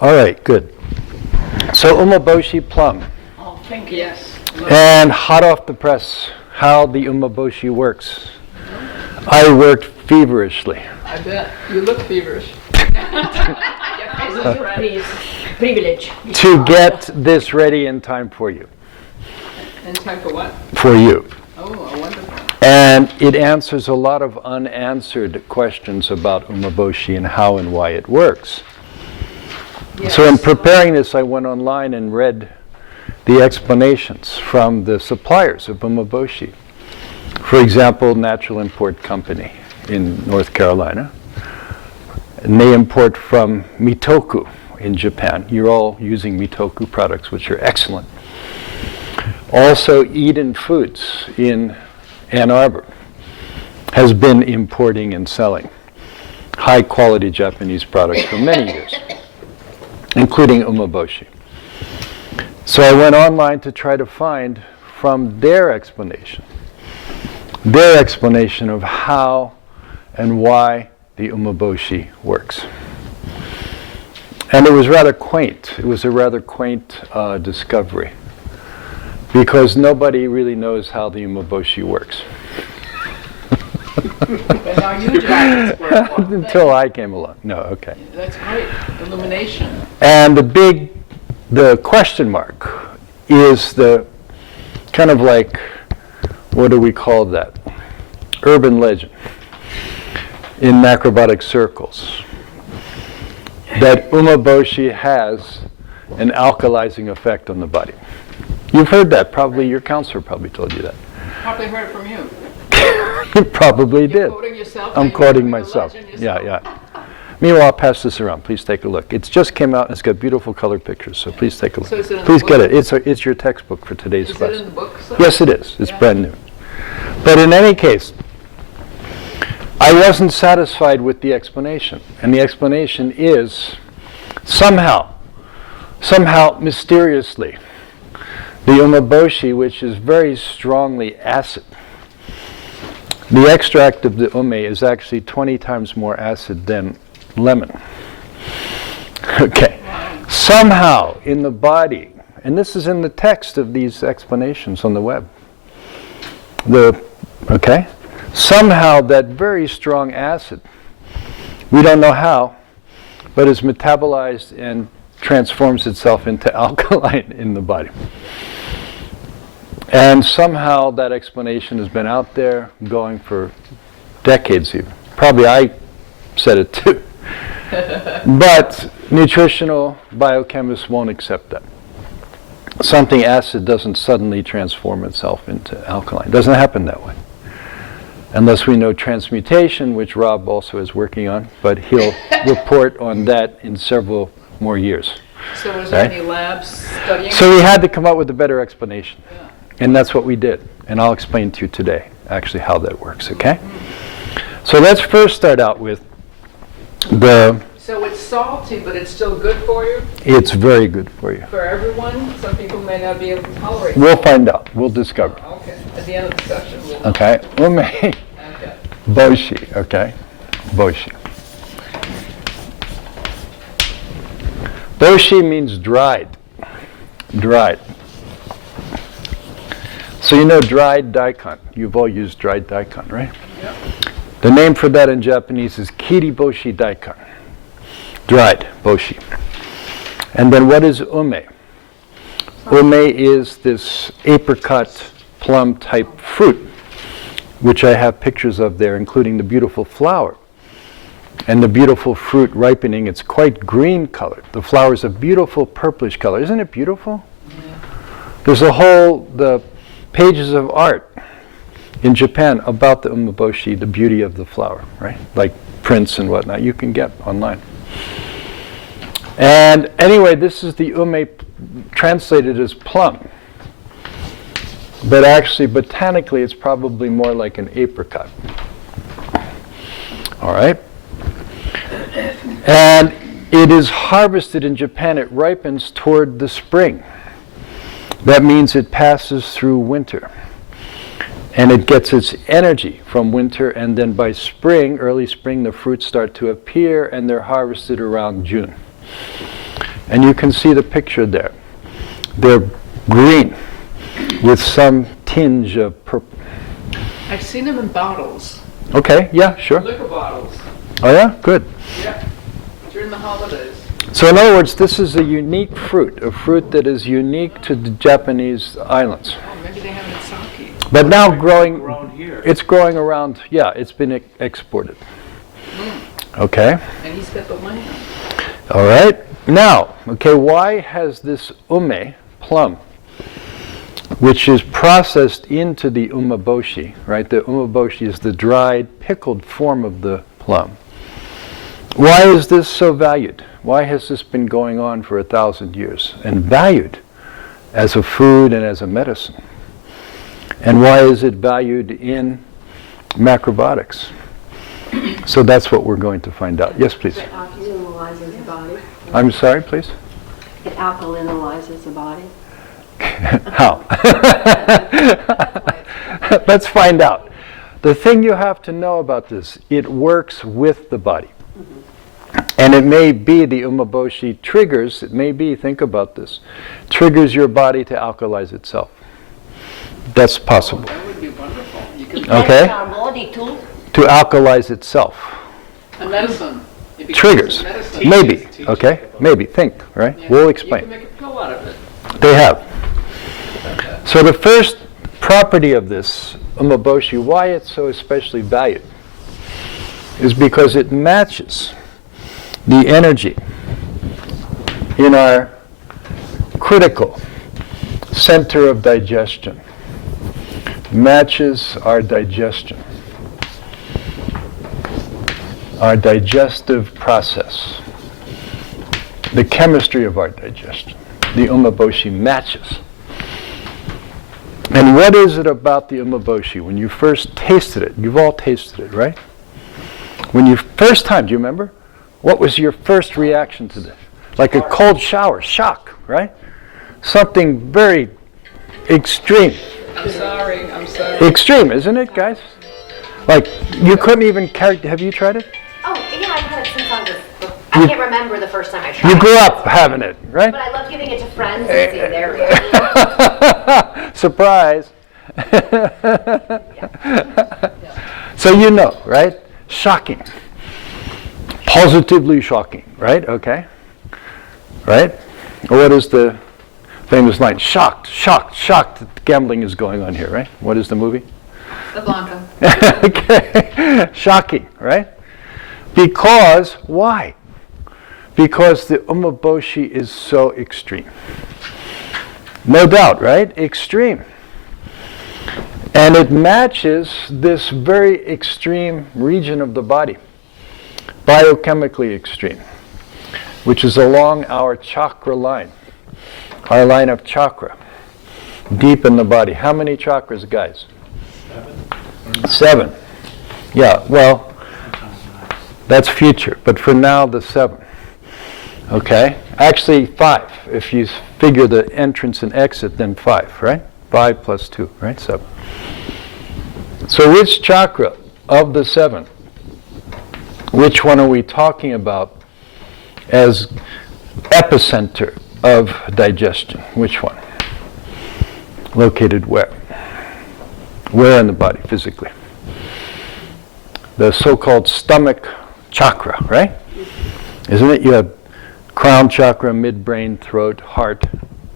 All right, good. So umeboshi plum. Oh, thank you. Yes. And hot off the press, how the umeboshi works. I worked feverishly. I bet. You look feverish. Privilege. To get this ready in time for you. In time for what? For you. Oh, wonderful. And it answers a lot of unanswered questions about umeboshi and how and why it works. Yes. So in preparing this, I went online and read the explanations from the suppliers of umeboshi. For example, Natural Import Company in North Carolina. And they import from Mitoku in Japan. You're all using Mitoku products, which are excellent. Also, Eden Foods in Ann Arbor has been importing and selling high quality Japanese products for many years, including umeboshi. So I went online to try to find from their explanation of how and why the umeboshi works. And it was rather quaint. It was a rather quaint discovery, because nobody really knows how the umeboshi works. But now you do it. Until I came along. No, okay. That's great. Illumination. And the question mark is the kind of like, what do we call that? Urban legend in macrobiotic circles that umeboshi has an alkalizing effect on the body. You've heard that. Probably your counselor probably told you that. Probably heard it from you. You probably did. You're quoting yourself. I'm and quoting you're myself. the legend Yeah, yourself. yeah. Meanwhile, I'll pass this around. Please take a look. It's just came out and it's got beautiful color pictures, so please take a look. So is it in the Please get book? it. It's your textbook for today's Is it class. in the book? So? Yes, it is. It's Yeah. brand new. But in any case, I wasn't satisfied with the explanation. And the explanation is somehow, mysteriously, the umeboshi, which is very strongly acid, the extract of the ume is actually 20 times more acid than lemon. Okay. Somehow in the body, and this is in the text of these explanations on the web, somehow that very strong acid, we don't know how, but is metabolized and transforms itself into alkaline in the body. And somehow that explanation has been out there going for decades even. Probably I said it too. But nutritional biochemists won't accept that. Something acid doesn't suddenly transform itself into alkaline. It doesn't happen that way. Unless we know transmutation, which Rob also is working on, but he'll report on that in several more years. So is there Okay. any labs studying? So we had to come up with a better explanation. Yeah. And that's what we did. And I'll explain to you today actually how that works, okay? So let's first start out with So it's salty, but it's still good for you, it's very good for you. for everyone? Some people may not be able to tolerate it. We'll find out. We'll discover. Okay, at the end of the session, we'll. Okay? Ume Okay. boshi, okay? Boshi. Boshi means dried. Dried. So you know dried daikon. You've all used dried daikon, right? Yep. The name for that in Japanese is kiriboshi daikon. Dried boshi. And then what is ume? Ume is this apricot plum type fruit, which I have pictures of there, including the beautiful flower. And the beautiful fruit ripening, it's quite green colored. The flower is a beautiful purplish color. Isn't it beautiful? Yeah. There's the pages of art in Japan about the umeboshi, the beauty of the flower, right? Like prints and whatnot you can get online. And anyway, this is the ume translated as plum. But actually, botanically, it's probably more like an apricot. All right? And it is harvested in Japan. It ripens toward the spring. That means it passes through winter. And it gets its energy from winter, and then by spring, early spring, the fruits start to appear, and they're harvested around June. And you can see the picture there. They're green with some tinge of purple. I've seen them in bottles, Okay, yeah, sure. liquor bottles. Oh yeah, good. Yeah, during the holidays. So in other words, this is a unique fruit, a fruit that is unique to the Japanese islands. Oh, maybe they have it in sake. But now growing, Grown here. it's growing around, yeah, it's been exported. Okay, And he's got the land. all right. Now, okay, why has this ume, plum, which is processed into the umeboshi, right? The umeboshi is the dried, pickled form of the plum. Why is this so valued? Why has this been going on for 1,000 years and valued as a food and as a medicine? And why is it valued in macrobiotics? So that's what we're going to find out. Yes, please. It alkalinizes the body. I'm sorry, please. It alkalinizes the body. How? Let's find out. The thing you have to know about this, it works with the body. And it may be the umeboshi triggers, it may be, think about this, triggers your body to alkalize itself. That's possible. That would be wonderful. You could Okay? Our body too. To alkalize itself. a medicine. It becomes Triggers. a medicine. Maybe. Okay? Maybe. Think, right? Yeah. We'll You explain. can make a pill out of it. They have. So the first property of this umeboshi, why it's so especially valued, is because it matches the energy in our critical center of digestion. Matches our digestion, our digestive process, the chemistry of our digestion. The umeboshi matches. And what is it about the umeboshi? When you first tasted it, you've all tasted it, right? When you first time, do you remember? What was your first reaction to this? Like a cold shower, shock, right? Something very extreme. I'm sorry. Extreme, isn't it, guys? Like, you couldn't even carry, have you tried it? Oh, yeah, I've had it since I was, I can't remember the first time I tried You it. grew up having it, right? But I love giving it to friends and seeing their reaction. Surprise. So you know, right? Shocking. Positively shocking, right? Okay. Right? What is the famous line? Shocked, shocked, shocked that gambling is going on here, right? What is the movie? The Blanca. Okay. Shocking, right? Because, why? Because the umeboshi is so extreme. No doubt, right? Extreme. And it matches this very extreme region of the body, biochemically extreme, which is along our chakra line, our line of chakra, deep in the body. How many chakras, guys? 7. Yeah, well, that's future, but for now, the 7. Okay? Actually, 5. If you figure the entrance and exit, then 5, right? 5 plus 2, right? 7. So which chakra of the 7, which one are we talking about as epicenter of digestion? Which one? Located where? Where in the body, physically? The so-called stomach chakra, right? Isn't it? You have crown chakra, midbrain, throat, heart,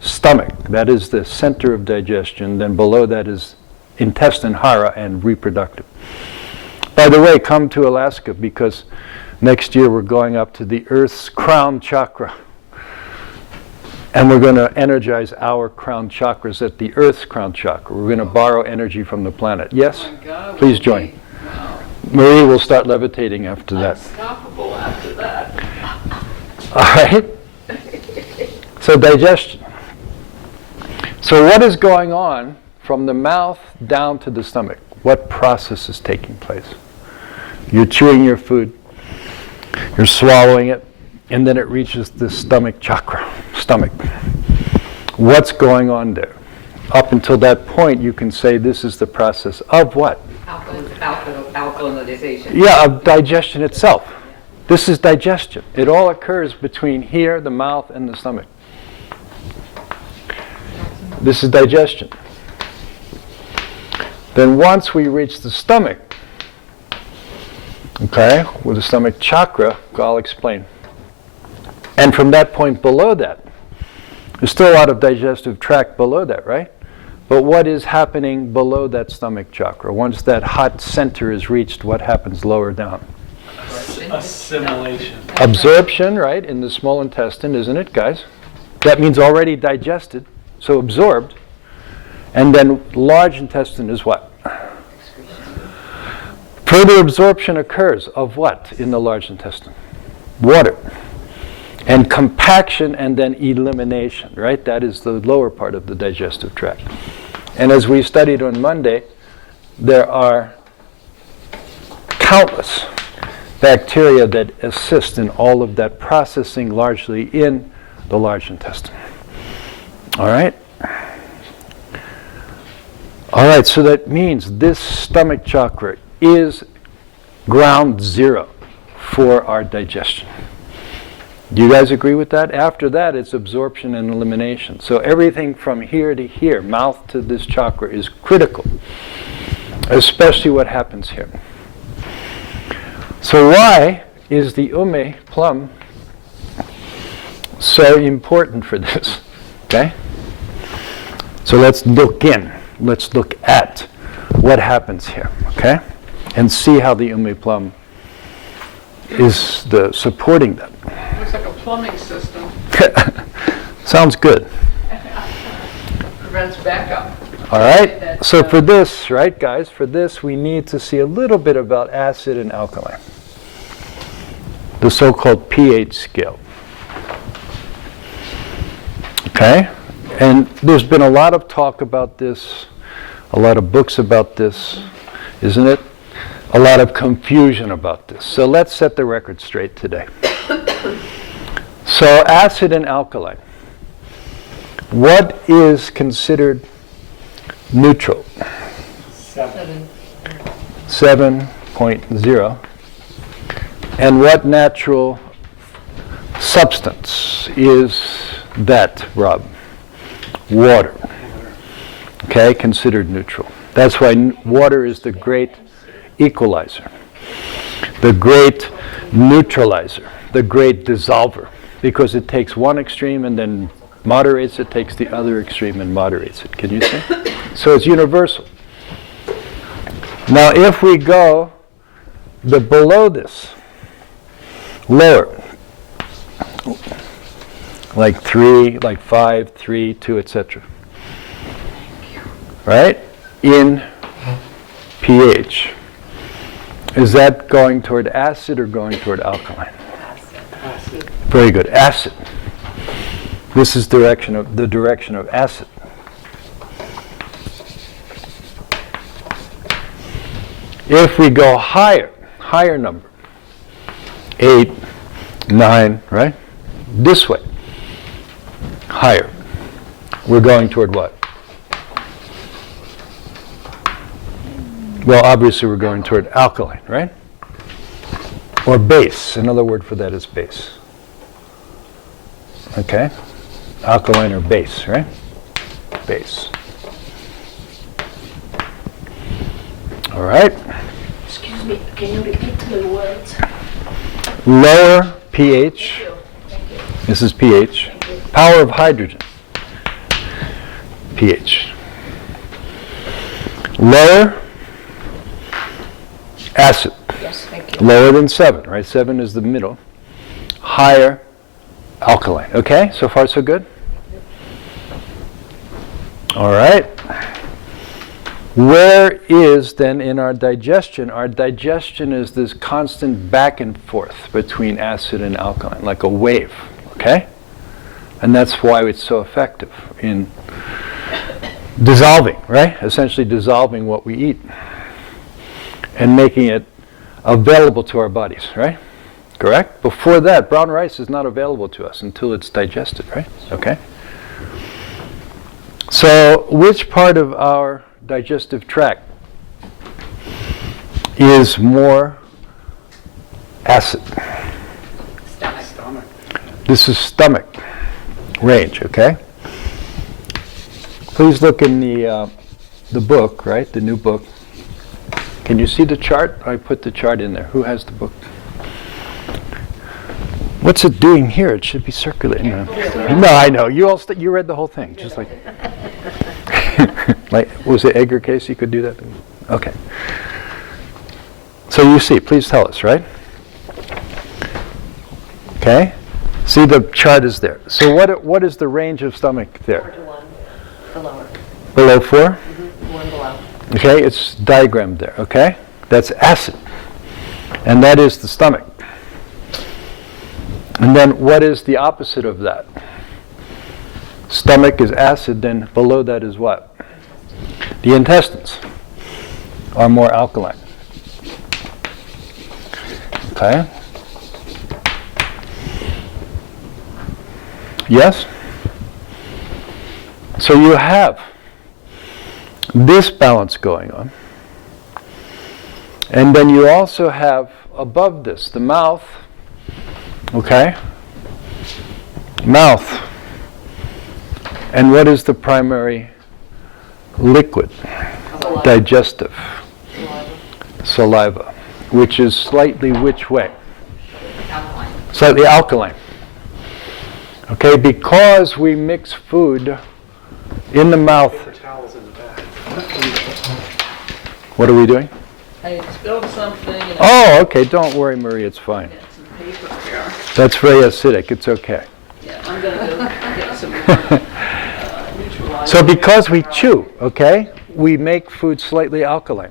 stomach. That is the center of digestion. Then below that is intestine, hara, and reproductive. By the way, come to Alaska because next year we're going up to the Earth's crown chakra. And we're going to energize our crown chakras at the Earth's crown chakra. We're going to borrow energy from the planet. Yes? Oh my God, Please we'll join. be, wow, Marie will start levitating after that. unstoppable after that. All right? So digestion. So what is going on from the mouth down to the stomach? What process is taking place? You're chewing your food, you're swallowing it, and then it reaches the stomach chakra, stomach. What's going on there? Up until that point, you can say this is the process of what? Alkalinization. Yeah, of digestion itself. This is digestion. It all occurs between here, the mouth, and the stomach. This is digestion. Then once we reach the stomach, okay, with the stomach chakra, I'll explain. And from that point below that, there's still a lot of digestive tract below that, right? But what is happening below that stomach chakra? Once that hot center is reached, what happens lower down? Assimilation. Absorption, right, in the small intestine, isn't it, guys? That means already digested, so absorbed. And then large intestine is what? Further absorption occurs of what in the large intestine? Water. And compaction and then elimination, right? That is the lower part of the digestive tract. And as we studied on Monday, there are countless bacteria that assist in all of that processing, largely in the large intestine. All right? All right, so that means this stomach chakra is ground zero for our digestion. Do you guys agree with that? After that, it's absorption and elimination. So everything from here to here, mouth to this chakra, is critical, especially what happens here. So why is the ume plum so important for this? Okay? So let's look in. Let's look at what happens here, okay? And see how the ume plum is supporting that. Looks like a plumbing system. Sounds good. Prevents backup. All right, so for this, right, guys, for this we need to see a little bit about acid and alkaline. The so-called pH scale. Okay? And there's been a lot of talk about this, a lot of books about this, isn't it? A lot of confusion about this. So let's set the record straight today. So acid and alkaline. What is considered neutral? 7.0. And what natural substance is that, Rob? Water. Okay, considered neutral. That's why water is the great equalizer, the great neutralizer, the great dissolver, because it takes one extreme and then moderates it, takes the other extreme and moderates it. Can you see? So it's universal. Now if we go below this, lower, like 3, like 5, 3, 2, etc. Right? In pH. Is that going toward acid or going toward alkaline? Acid. Very good. Acid. This is the direction of acid. If we go higher number, 8, 9, right? This way. Higher. We're going toward what? Well, obviously we're going toward alkaline, right? Or base. Another word for that is base. Okay? Alkaline or base, right? Base. All right? Excuse me, can you repeat the words? Lower pH. This is pH. Power of hydrogen. pH. Lower acid. Yes, thank you. Lower than 7, right? 7 is the middle. Higher alkaline. Okay? So far so good? All right. Where is then in our digestion? Our digestion is this constant back and forth between acid and alkaline, like a wave. Okay? And that's why it's so effective in dissolving, right? Essentially dissolving what we eat and making it available to our bodies, right? Correct? Before that, brown rice is not available to us until it's digested, right? Okay? So, which part of our digestive tract is more acid? This is stomach range, okay? Please look in the book, right? The new book. Can you see the chart? I put the chart in there. Who has the book? What's it doing here? It should be circulating. No, I know. You all you read the whole thing, just like. Like, was it Edgar Cayce? You could do that. Okay. So you see. Please tell us, right? Okay. See, the chart is there. So what is the range of stomach 4 there? to 1, the lower. Below 4? Mm-hmm. 1 below. Okay, it's diagrammed there, okay? That's acid. And that is the stomach. And then what is the opposite of that? Stomach is acid, then below that is what? The intestines are more alkaline. Okay? Yes? So you have this balance going on. And then you also have above this, the mouth, okay? Mouth. And what is the primary liquid? Saliva. Digestive. Saliva. Saliva. Which is slightly which way? Alkaline. Slightly alkaline. Okay, because we mix food in the mouth. What are we doing? I spilled something and Oh, okay, don't worry, Marie, it's fine. got some paper here. That's very acidic, it's okay. Yeah, I'm gonna go get some neutralizer. So because we chew, okay, we make food slightly alkaline.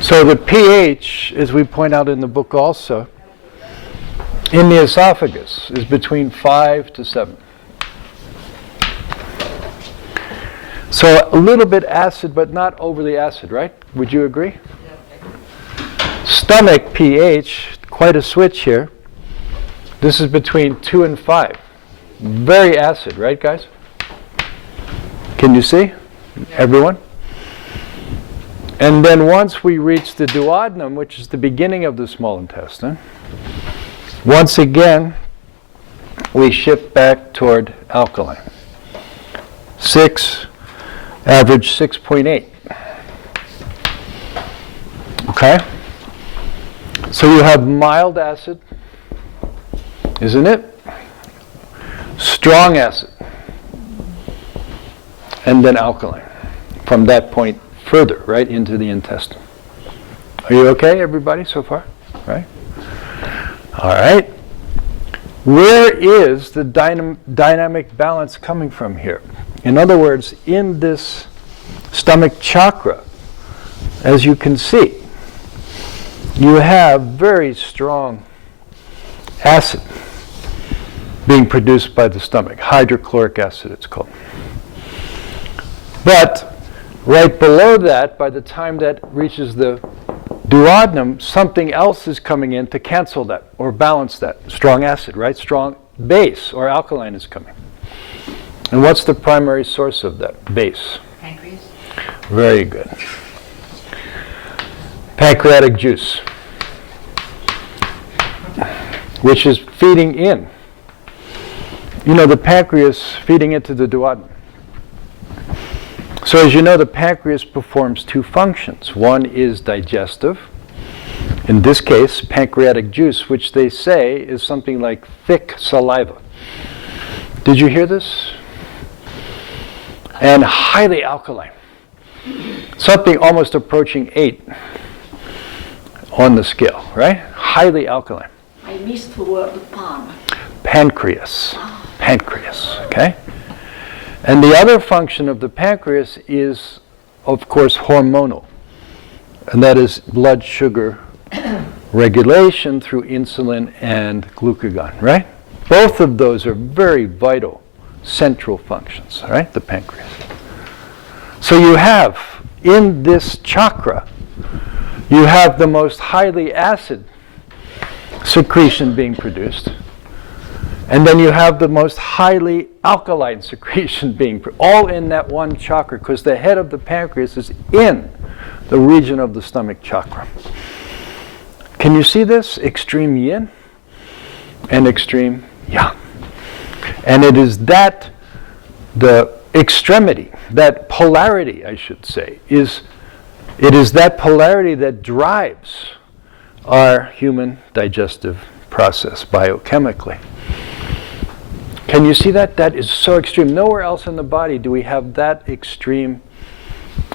So the pH, as we point out in the book also, in the esophagus is between 5 to 7. So a little bit acid, but not overly acid, right? Would you agree? Stomach pH, quite a switch here. This is between 2 and 5. Very acid, right, guys? Can you see? Everyone? And then once we reach the duodenum, which is the beginning of the small intestine, once again, we shift back toward alkaline. 6, average 6.8. Okay? So you have mild acid, isn't it? Strong acid, and then alkaline. From that point further, right into the intestine. Are you okay, everybody, so far? Right? All right. Where is the dynamic balance coming from here? In other words, in this stomach chakra, as you can see, you have very strong acid being produced by the stomach. Hydrochloric acid, it's called. But right below that, by the time that reaches the duodenum, something else is coming in to cancel that or balance that. Strong acid, right? Strong base or alkaline is coming. And what's the primary source of that base? Pancreas. Very good. Pancreatic juice, which is feeding in. You know, the pancreas feeding into the duodenum. So as you know, the pancreas performs 2 functions. One is digestive. In this case, pancreatic juice, which they say is something like thick saliva. Did you hear this? And highly alkaline. Something almost approaching 8 on the scale, right? Highly alkaline. I missed the word pan. Pancreas. Pancreas, okay? And the other function of the pancreas is, of course, hormonal. And that is blood sugar regulation through insulin and glucagon, right? Both of those are very vital central functions, right? The pancreas. So you have, in this chakra, you have the most highly acid secretion being produced. And then you have the most highly alkaline secretion being, all in that one chakra, because the head of the pancreas is in the region of the stomach chakra. Can you see this? Extreme yin and extreme yang. And it is that, the extremity, that polarity, I should say, it is that polarity that drives our human digestive process biochemically. Can you see that? That is so extreme. Nowhere else in the body do we have that extreme,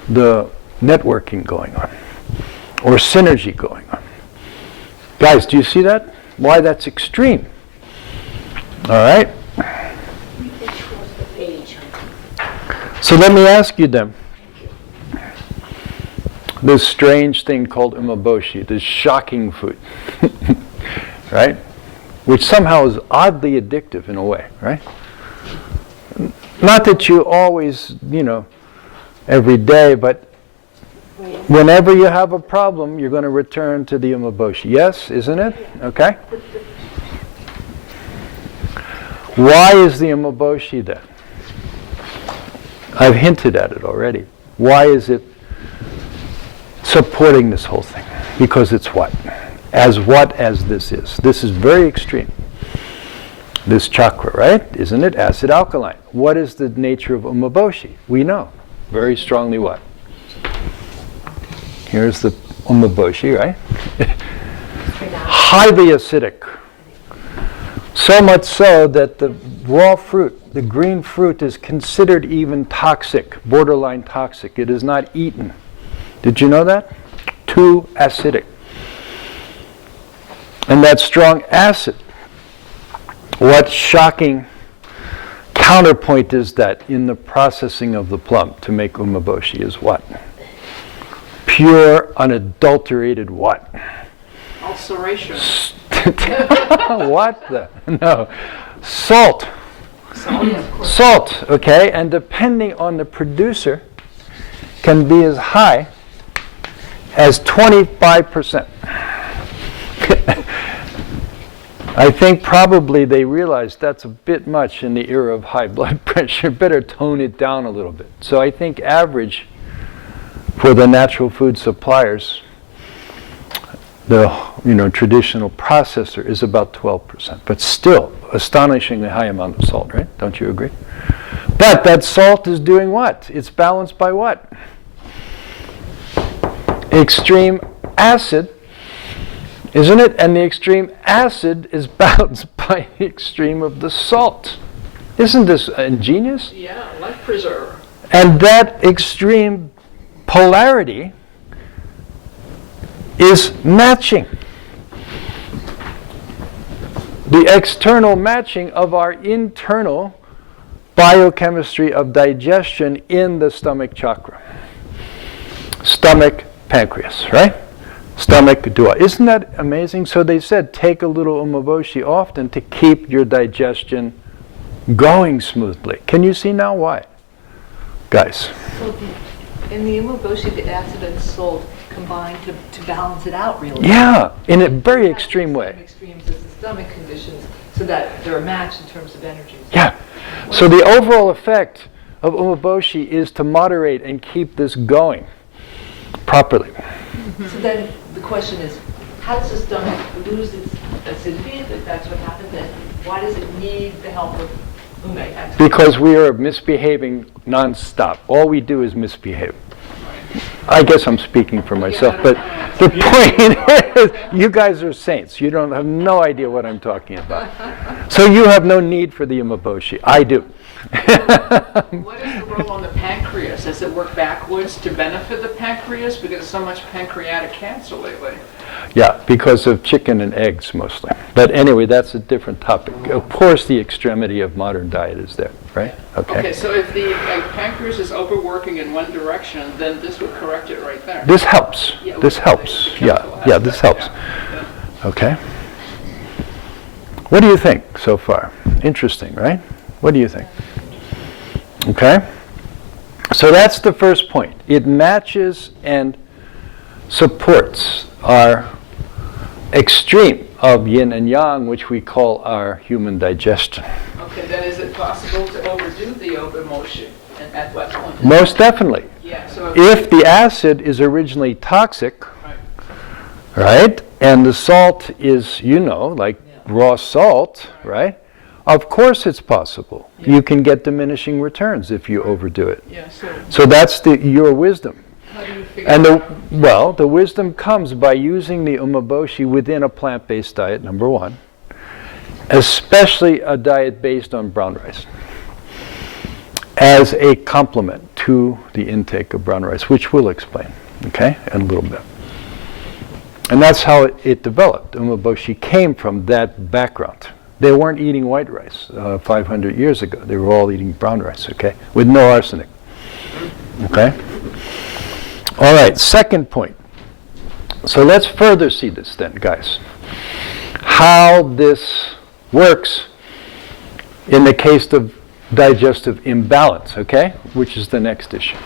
the networking going on, or synergy going on. Guys, do you see that? Why that's extreme? All right? So let me ask you then, this strange thing called umeboshi, this shocking food, right? Which somehow is oddly addictive in a way, right? Not that you always, every day, but whenever you have a problem, you're going to return to the umeboshi. Yes, isn't it? Okay? Why is the umeboshi then? I've hinted at it already. Why is it supporting this whole thing? Because it's what? As this is. This is very extreme. This chakra, right? Isn't it? Acid alkaline. What is the nature of umeboshi? We know very strongly what? Here's the umeboshi, right? Highly acidic. So much so that the raw fruit, the green fruit, is considered even toxic, borderline toxic. It is not eaten. Did you know that? Too acidic. And that strong acid, what shocking counterpoint is that in the processing of the plum to make umeboshi is what? Pure, unadulterated what? Ulceration. What the? No. Salt. Salt, okay? And depending on the producer, can be as high as 25%. I think probably they realized that's a bit much in the era of high blood pressure. Better tone it down a little bit. So I think average for the natural food suppliers, the traditional processor is about 12%, but still astonishingly high amount of salt, right? Don't you agree? But that salt is doing what? It's balanced by what? Extreme acid, isn't it? And the extreme acid is balanced by the extreme of the salt. Isn't this ingenious? Yeah, life preserver. And that extreme polarity is matching. The external matching of our internal biochemistry of digestion in the stomach chakra. Stomach, pancreas, right? Stomach, dua. Isn't that amazing? So they said take a little umeboshi often to keep your digestion going smoothly. Can you see now why? Guys. So in the umeboshi, the acid and salt combine to balance it out, really. Yeah, in a very extreme way. Same extremes as the stomach conditions, so that they're a match in terms of energy. Yeah. So the overall effect of umeboshi is to moderate and keep this going properly. So then the question is, how does the stomach lose its acidity, if that's what happens, and why does it need the help of ume? Because we are misbehaving nonstop. All we do is misbehave. I guess I'm speaking for myself, but the point is, you guys are saints. You don't have no idea what I'm talking about. So you have no need for the umeboshi. I do. What is the role on the pancreas? Does it work backwards to benefit the pancreas? Because there's so much pancreatic cancer lately. Yeah, because of chicken and eggs mostly. But anyway, that's a different topic. Of course, the extremity of modern diet is there, right? Okay, so if the pancreas is overworking in one direction, then this would correct it right there. This helps. Yeah, This helps. Yeah, this helps. Yeah. Okay. What do you think so far? Interesting, right? What do you think? Okay. So that's the first point. It matches and supports our extreme of yin and yang, which we call our human digestion. Okay, then is it possible to overdo the umeboshi? And at what point? Most definitely. Yeah, so If the acid is originally toxic, Right. right, and the salt is, like raw salt, right? Of course it's possible. You can get diminishing returns if you overdo it. Yeah, so So that's your wisdom. how do you figure And out? the wisdom comes by using the umeboshi within a plant-based diet, number one, especially a diet based on brown rice, as a complement to the intake of brown rice, which we'll explain, okay, in a little bit. And that's how it developed. Umeboshi came from that background. They weren't eating white rice 500 years ago. They were all eating brown rice, okay, with no arsenic, okay? All right, second point. So let's further see this then, guys. How this works in the case of digestive imbalance, okay? Which is the next issue.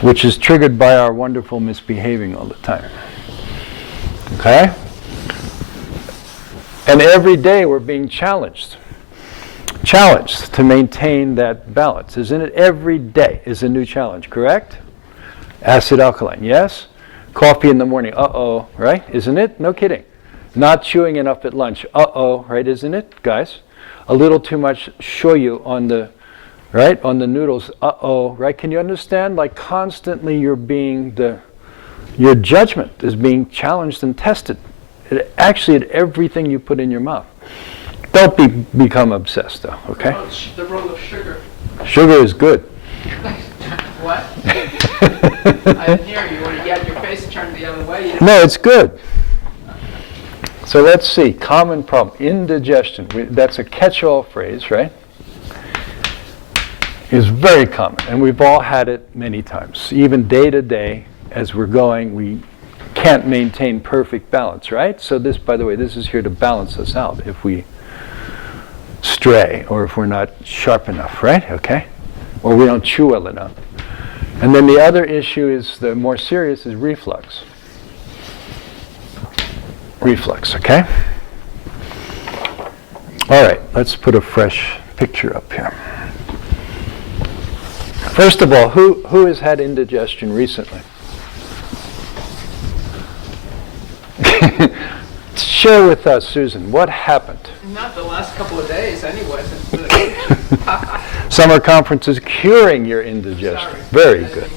Which is triggered by our wonderful misbehaving all the time. Okay? And every day we're being challenged. Challenged to maintain that balance. Isn't it? Every day is a new challenge, correct? Acid alkaline, yes? Coffee in the morning, uh-oh, right? Isn't it? No kidding. Not chewing enough at lunch, uh-oh, right? Isn't it, guys? A little too much shoyu on the, right? On the noodles, uh-oh, right? Can you understand? Like constantly you're being your judgment is being challenged and tested. Actually, at everything you put in your mouth. Don't become obsessed, though, okay? The role of sugar. Sugar is good. What? I didn't hear you. When you had your face turned the other way. You No, it's good. So let's see. Common problem. Indigestion. That's a catch-all phrase, right? It's very common. And we've all had it many times. Even day to day, as we're going, we can't maintain perfect balance, right? So this, by the way, this is here to balance us out if we stray or if we're not sharp enough, right? Okay? Or we don't chew well enough. And then the other issue is, the more serious, is reflux. Reflux, okay? All right, let's put a fresh picture up here. First of all, who has had indigestion recently? Share with us, Susan, what happened? Not the last couple of days, anyway. Summer conference is curing your indigestion. Sorry. Very good.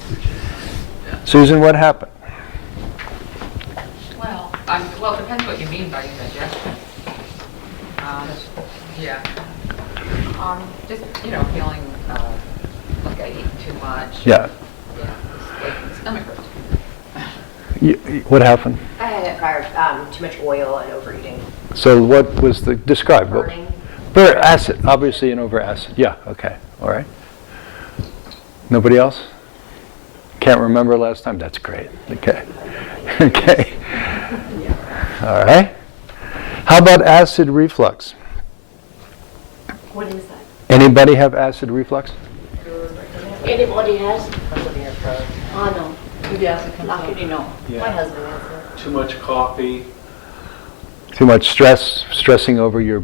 Susan, what happened? Well, it depends what you mean by indigestion. Yeah. Just, feeling like I eat too much. Yeah. Yeah, just like stomach hurts. What happened? I had it prior, too much oil and overeating. So what was the, describe. Burning. Acid, obviously an over acid. Yeah, okay, all right. Nobody else? Can't remember last time? That's great, okay. Okay. All right. How about acid reflux? What is that? Anybody have acid reflux? Anybody has? Oh, no. Maybe acid comes out. Luckily, no. My husband has it. Too much coffee. Too much stress, stressing over your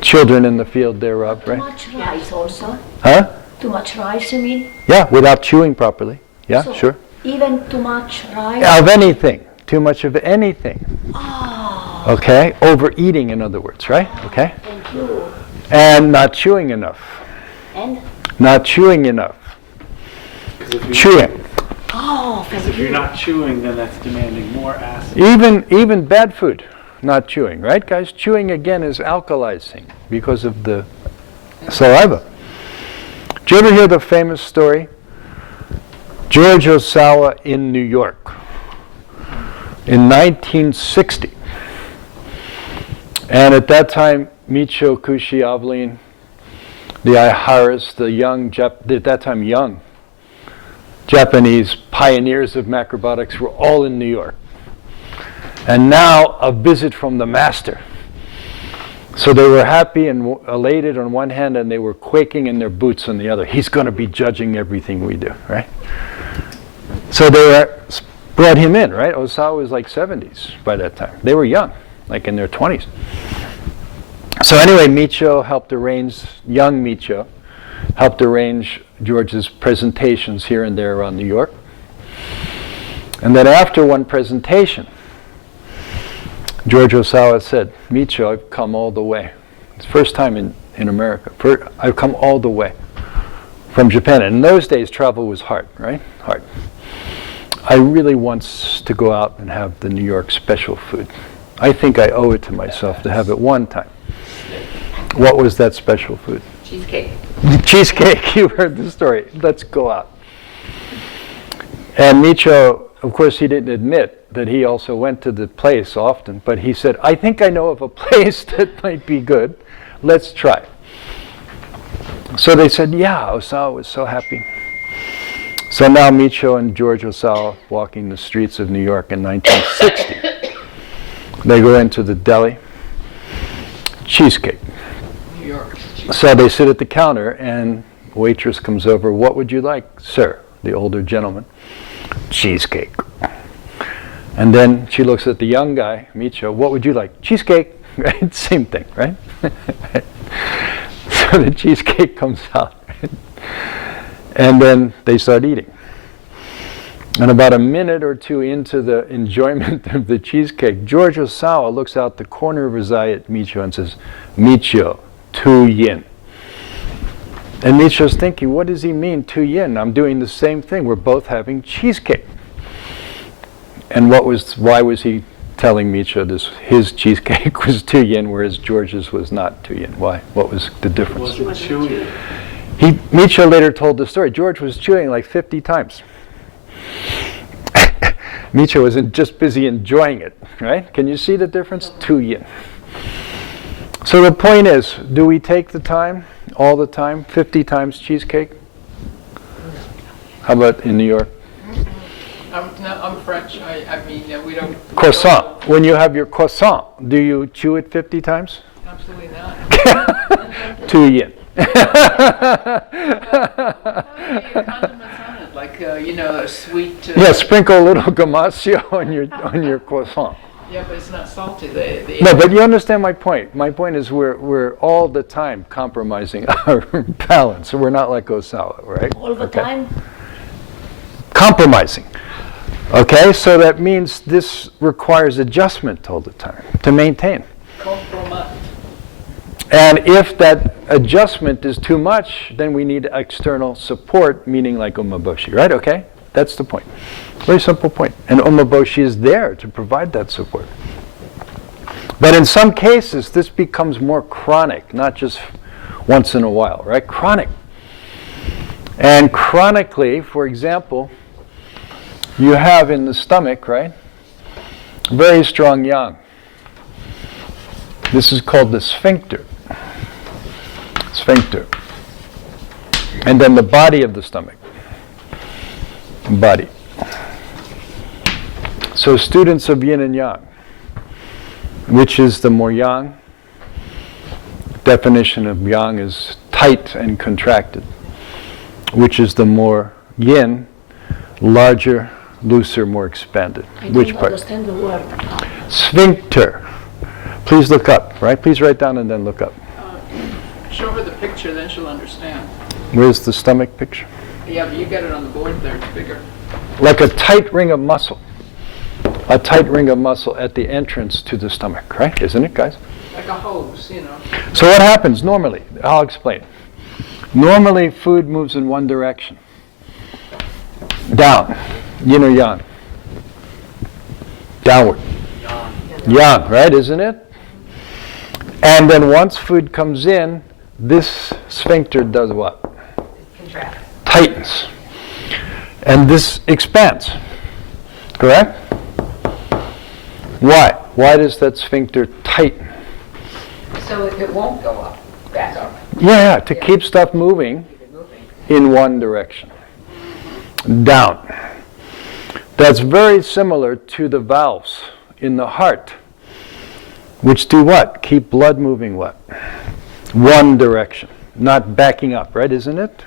children in the field thereof, Too right? much rice also. Huh? Too much rice, you mean? Yeah, without chewing properly. Yeah, So, sure. Even too much rice? Of anything. Too much of anything. Oh, Okay? Overeating, in other words, right? Okay? thank you. And not chewing enough. And, Not chewing enough. 'Cause if you- Chewing. oh, If thank you're you. not chewing, then that's demanding more acid. Even bad food, not chewing, right, guys? Chewing, again, is alkalizing because of the saliva. Did you ever hear the famous story? George Osawa in New York in 1960. And at that time, Michio Kushiavlin, the Aiharas, the young, at that time young, Japanese pioneers of macrobiotics were all in New York. And now a visit from the master. So they were happy and elated on one hand, and they were quaking in their boots on the other. He's going to be judging everything we do, right? So they brought him in, right? Osawa was like 70s by that time. They were young, like in their 20s. So anyway, Michio helped arrange, young Michio, helped arrange George's presentations here and there around New York. And then after one presentation, George Osawa said, Michio, I've come all the way. It's the first time in America. I've come all the way from Japan. And in those days, travel was hard, right? Hard. I really want to go out and have the New York special food. I think I owe it to myself to have it one time. What was that special food? Cheesecake. Cheesecake. You heard the story. Let's go out. And Michio, of course, he didn't admit that he also went to the place often, but he said, I think I know of a place that might be good. Let's try. So they said, yeah, Osawa was so happy. So now Michio and George Osawa walking the streets of New York in 1960. They go into the deli. Cheesecake. New York. So they sit at the counter and waitress comes over. What would you like, sir? The older gentleman. Cheesecake. And then she looks at the young guy, Michio. What would you like? Cheesecake. Right? Same thing, right? So the cheesecake comes out. And then they start eating. And about a minute or two into the enjoyment of the cheesecake, George Osawa looks out the corner of his eye at Michio and says, Michio, 2 yen. And Michio's thinking, what does he mean, 2 yen? I'm doing the same thing. We're both having cheesecake. And why was he telling Michio his cheesecake was 2 yen, whereas George's was not 2 yen? Why? What was the It difference? wasn't chewy. Michio later told the story. George was chewing like 50 times. Michio was just busy enjoying it, right? Can you see the difference? 2 yen. So the point is, do we take the time, all the time, 50 times cheesecake? How about in New York? I'm French. I mean, we don't. Croissant. When you have your croissant, do you chew it 50 times? Absolutely not. 2 yen. Condiments on it, like a sweet. Yeah, sprinkle a little gamasio on your croissant. Yeah, but it's not salty. No, but you understand my point. My point is we're all the time compromising our balance. We're not like Osawa, right? All the Okay. time? Compromising. Okay, so that means this requires adjustment all the time to maintain. Compromise. And if that adjustment is too much, then we need external support, meaning like umeboshi, right? Okay? That's the point. Very simple point. And umeboshi is there to provide that support. But in some cases, this becomes more chronic, not just once in a while, right? Chronic. And chronically, for example, you have in the stomach, right? Very strong yang. This is called the sphincter. Sphincter. And then the body of the stomach. Body. So students of yin and yang, which is the more yang? Definition of yang is tight and contracted. Which is the more yin? Larger, looser, more expanded. I Which don't part? understand the word. Sphincter. Please look up, right? Please write down and then look up. Show her the picture, then she'll understand. Where's the stomach picture? Yeah, but you got it on the board there. It's bigger. Like a tight ring of muscle. A tight ring of muscle at the entrance to the stomach, right? Isn't it, guys? Like a hose, So what happens normally? I'll explain. Normally, food moves in one direction. Down. Yin or yang? Downward. Yang, right? Isn't it? And then once food comes in, this sphincter does what? Contract. Tightens. And this expands. Correct? Why? Why does that sphincter tighten? So it won't go up, back up, Yeah, to keep stuff moving keep it moving. in one direction. Down. That's very similar to the valves in the heart, which do what? Keep blood moving what? One direction, not backing up, right? Isn't it?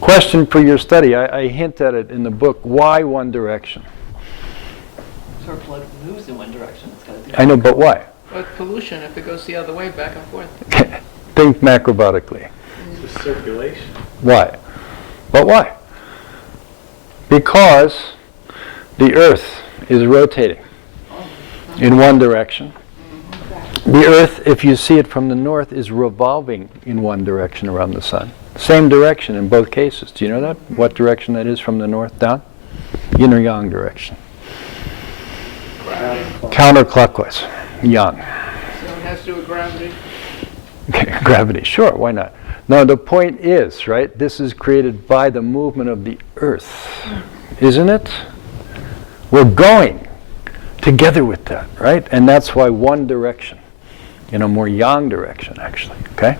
Question for your study. I hint at it in the book. Why one direction? So our blood moves in one direction. It's got to do. I know, but why? With pollution, if it goes the other way, back and forth. Think macrobotically. It's the circulation. Why? But why? Because the earth is rotating. in one direction. The Earth, if you see it from the north, is revolving in one direction around the sun. Same direction in both cases. Do you know that? What direction that is from the north down? Yin or yang direction. Counterclockwise. Yang. So it has to do with gravity. Gravity, sure, why not? No, the point is, right, this is created by the movement of the Earth, isn't it? We're going together with that, right? And that's why one direction, in a more yang direction, actually, okay?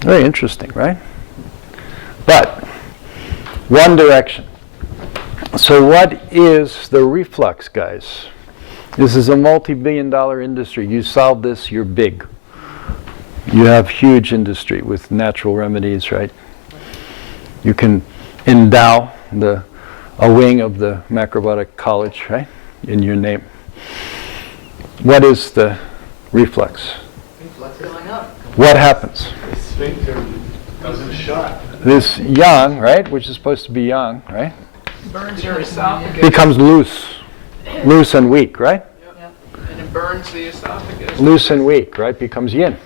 Very interesting, right? But, one direction. So what is the reflux, guys? This is a multi-billion-dollar industry. You solve this, you're big. You have huge industry with natural remedies, right? You can endow a wing of the Macrobiotic College, right, in your name. What is the reflux? Reflux going up. What happens? The sphincter doesn't shut. This yang, right, which is supposed to be yang, right, Burns your esophagus. becomes loose and weak, right? And it burns the esophagus. Loose and weak, right, becomes yin.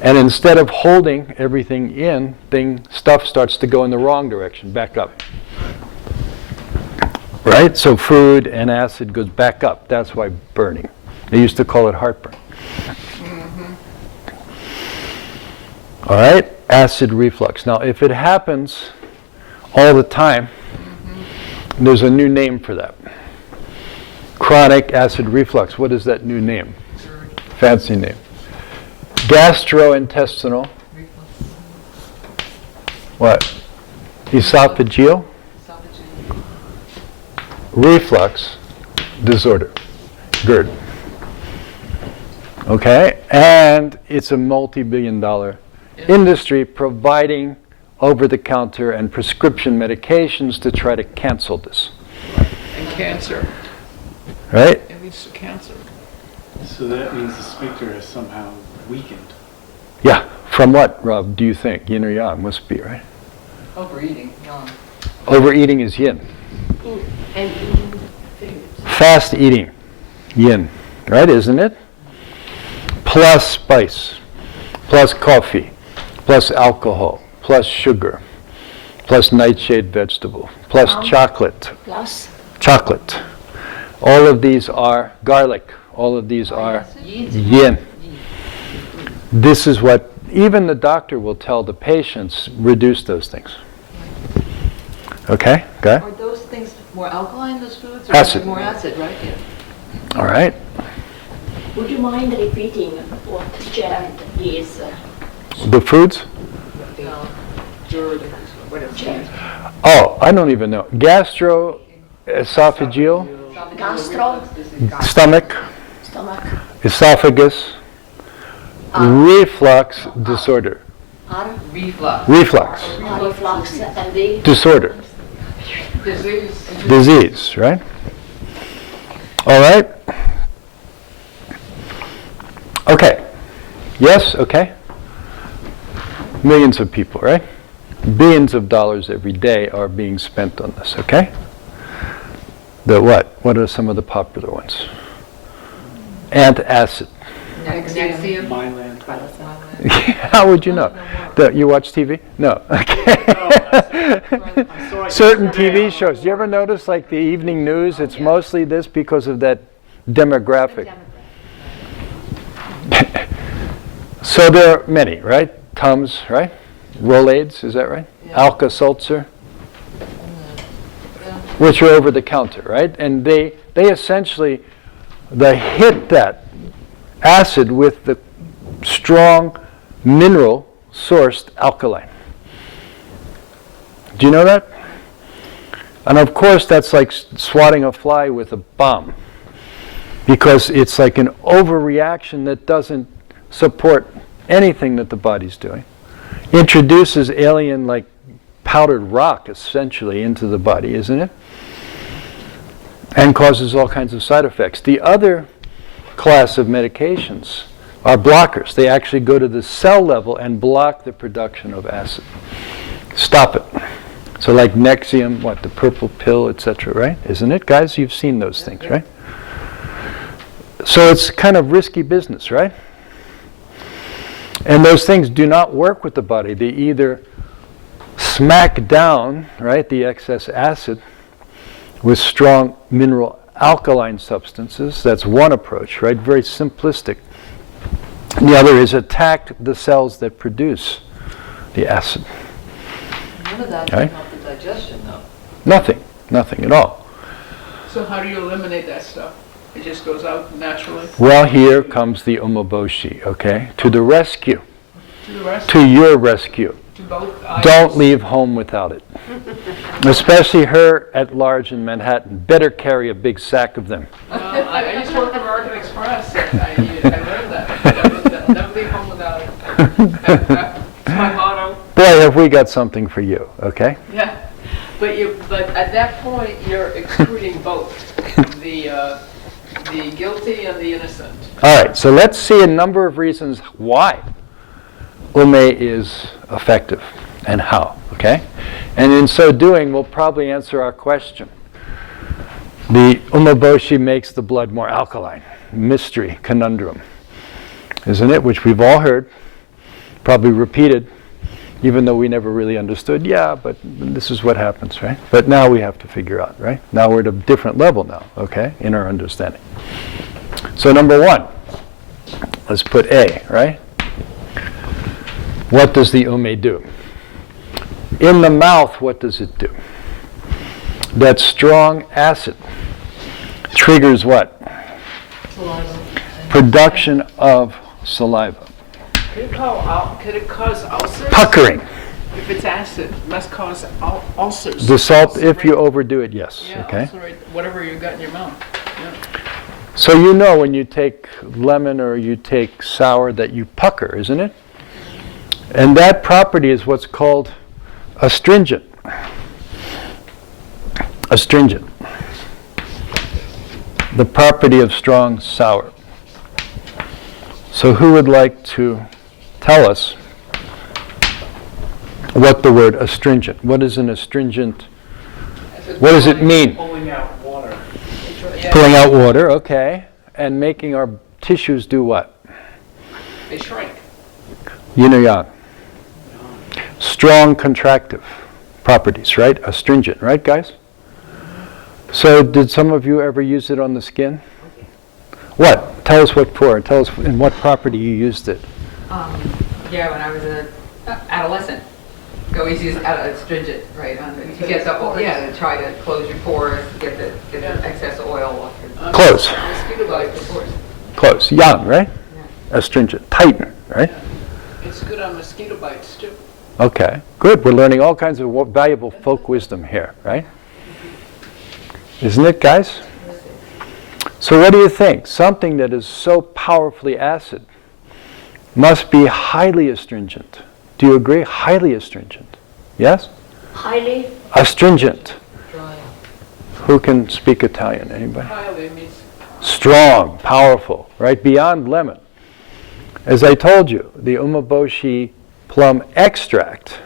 And instead of holding everything in, stuff starts to go in the wrong direction, back up. Right? So food and acid goes back up. That's why burning. They used to call it heartburn. All right? Acid reflux. Now, if it happens all the time, there's a new name for that. Chronic acid reflux. What is that new name? Fancy name. Gastrointestinal. What? Esophageal reflux disorder. GERD. Okay? And it's a multi-billion-dollar industry providing over-the-counter and prescription medications to try to cancel this. And cancer. Right? It leads to cancer. So that means the sphincter is somehow weakened. Yeah. From what, Rob, do you think? Yin or yang? Must be, right? Overeating, no. Overeating is yin. And eating foods. Fast eating, yin, right, isn't it? Plus spice, plus coffee, plus alcohol, plus sugar, plus nightshade vegetable, plus chocolate. Plus, Chocolate. All of these are garlic. All of these are yin. This is what even the doctor will tell the patients, reduce those things. Okay, go ahead. Are those things more alkaline, those foods? Or Acid. More acid, right? Yeah. All right. would you mind repeating what Jen is? The foods? No. GERD, whatever. Jen, Oh, I don't even know. Gastroesophageal, Gastro, stomach, stomach, esophagus, reflux disorder. R, Reflux. Reflux reflux, and the disorder. Disease. Disease, right? All right? Okay. Yes? Okay? Millions of people, right? Billions of dollars every day are being spent on this, okay? The what? What are some of the popular ones? Antacid. Nexium. Mylan. How would you know? You watch TV? No. Okay. Certain TV shows. Do you ever notice, like the evening news, it's mostly this because of that demographic. So there are many, right? Tums, right? Rolaids, is that right? Alka-Seltzer, which are over the counter, right? And they essentially, they hit that acid with the strong mineral sourced alkaline. Do you know that? And of course that's like swatting a fly with a bomb, because it's like an overreaction that doesn't support anything that the body's doing. Introduces alien, like powdered rock essentially, into the body, isn't it? And causes all kinds of side effects. The other class of medications are blockers. They actually go to the cell level and block the production of acid. Stop it. So like Nexium, what, the purple pill, etc., right? Isn't it? Guys, you've seen those things, right? So it's kind of risky business, right? And those things do not work with the body. They either smack down, right, the excess acid with strong mineral alkaline substances. That's one approach, right? Very simplistic. And the other is attack the cells that produce the acid. None of that Okay. can help the digestion, though. Nothing at all. So how do you eliminate that stuff? It just goes out naturally Well, here comes the umeboshi, okay? To the rescue, to the rest, to your rescue. to both Don't items? leave home without it. Especially her at large in Manhattan. Better carry a big sack of them. I used to work at American Express, and I learned that. Never leave home without it. It's my motto. Boy, have we got something for you, okay? Yeah, but at that point, you're excluding both, the guilty and the innocent. All right, so let's see a number of reasons why ume is effective and how, okay? And in so doing, we'll probably answer our question. The umeboshi makes the blood more alkaline. Mystery, conundrum, isn't it? Which we've all heard, probably repeated, even though we never really understood. Yeah, but this is what happens, right? But now we have to figure out, right? Now we're at a different level now, okay, in our understanding. So number one, let's put A, right? What does the ume do? In the mouth, what does it do? That strong acid triggers what? Saliva. Production of saliva. Could it cause ulcers? Puckering. If it's acid, it must cause ulcers. The salt, if you Ulcerate- overdo it, yes, Yeah, okay? ulcerate whatever you got in your mouth. Yeah. So you know when you take lemon or you take sour that you pucker, isn't it? And that property is what's called astringent. Astringent. The property of strong sour. So who would like to tell us what the word astringent, what is an astringent, what does it mean? Pulling out water. Pulling out water, okay, and making our tissues do what? They shrink. Yin or yang. Strong contractive properties, right? Astringent, right, guys? So did some of you ever use it on the skin? What? Tell us what for. Tell us in what property you used it. Yeah, when I was an adolescent, we always use astringent, right? To get the to try to close your pores, get the excess oil off your Close. Mosquito bites. pores. Close. Yang, right? Astringent. Tighten, right? It's good on mosquito bites too. Okay, good. We're learning all kinds of valuable folk wisdom here, right? Isn't it, guys? So what do you think? Something that is so powerfully acid must be highly astringent. Do you agree? Highly astringent. Yes? Highly Astringent. Dry. Who can speak Italian? Anybody? Highly means Strong, powerful, right? Beyond lemon. As I told you, the umeboshi plum extract,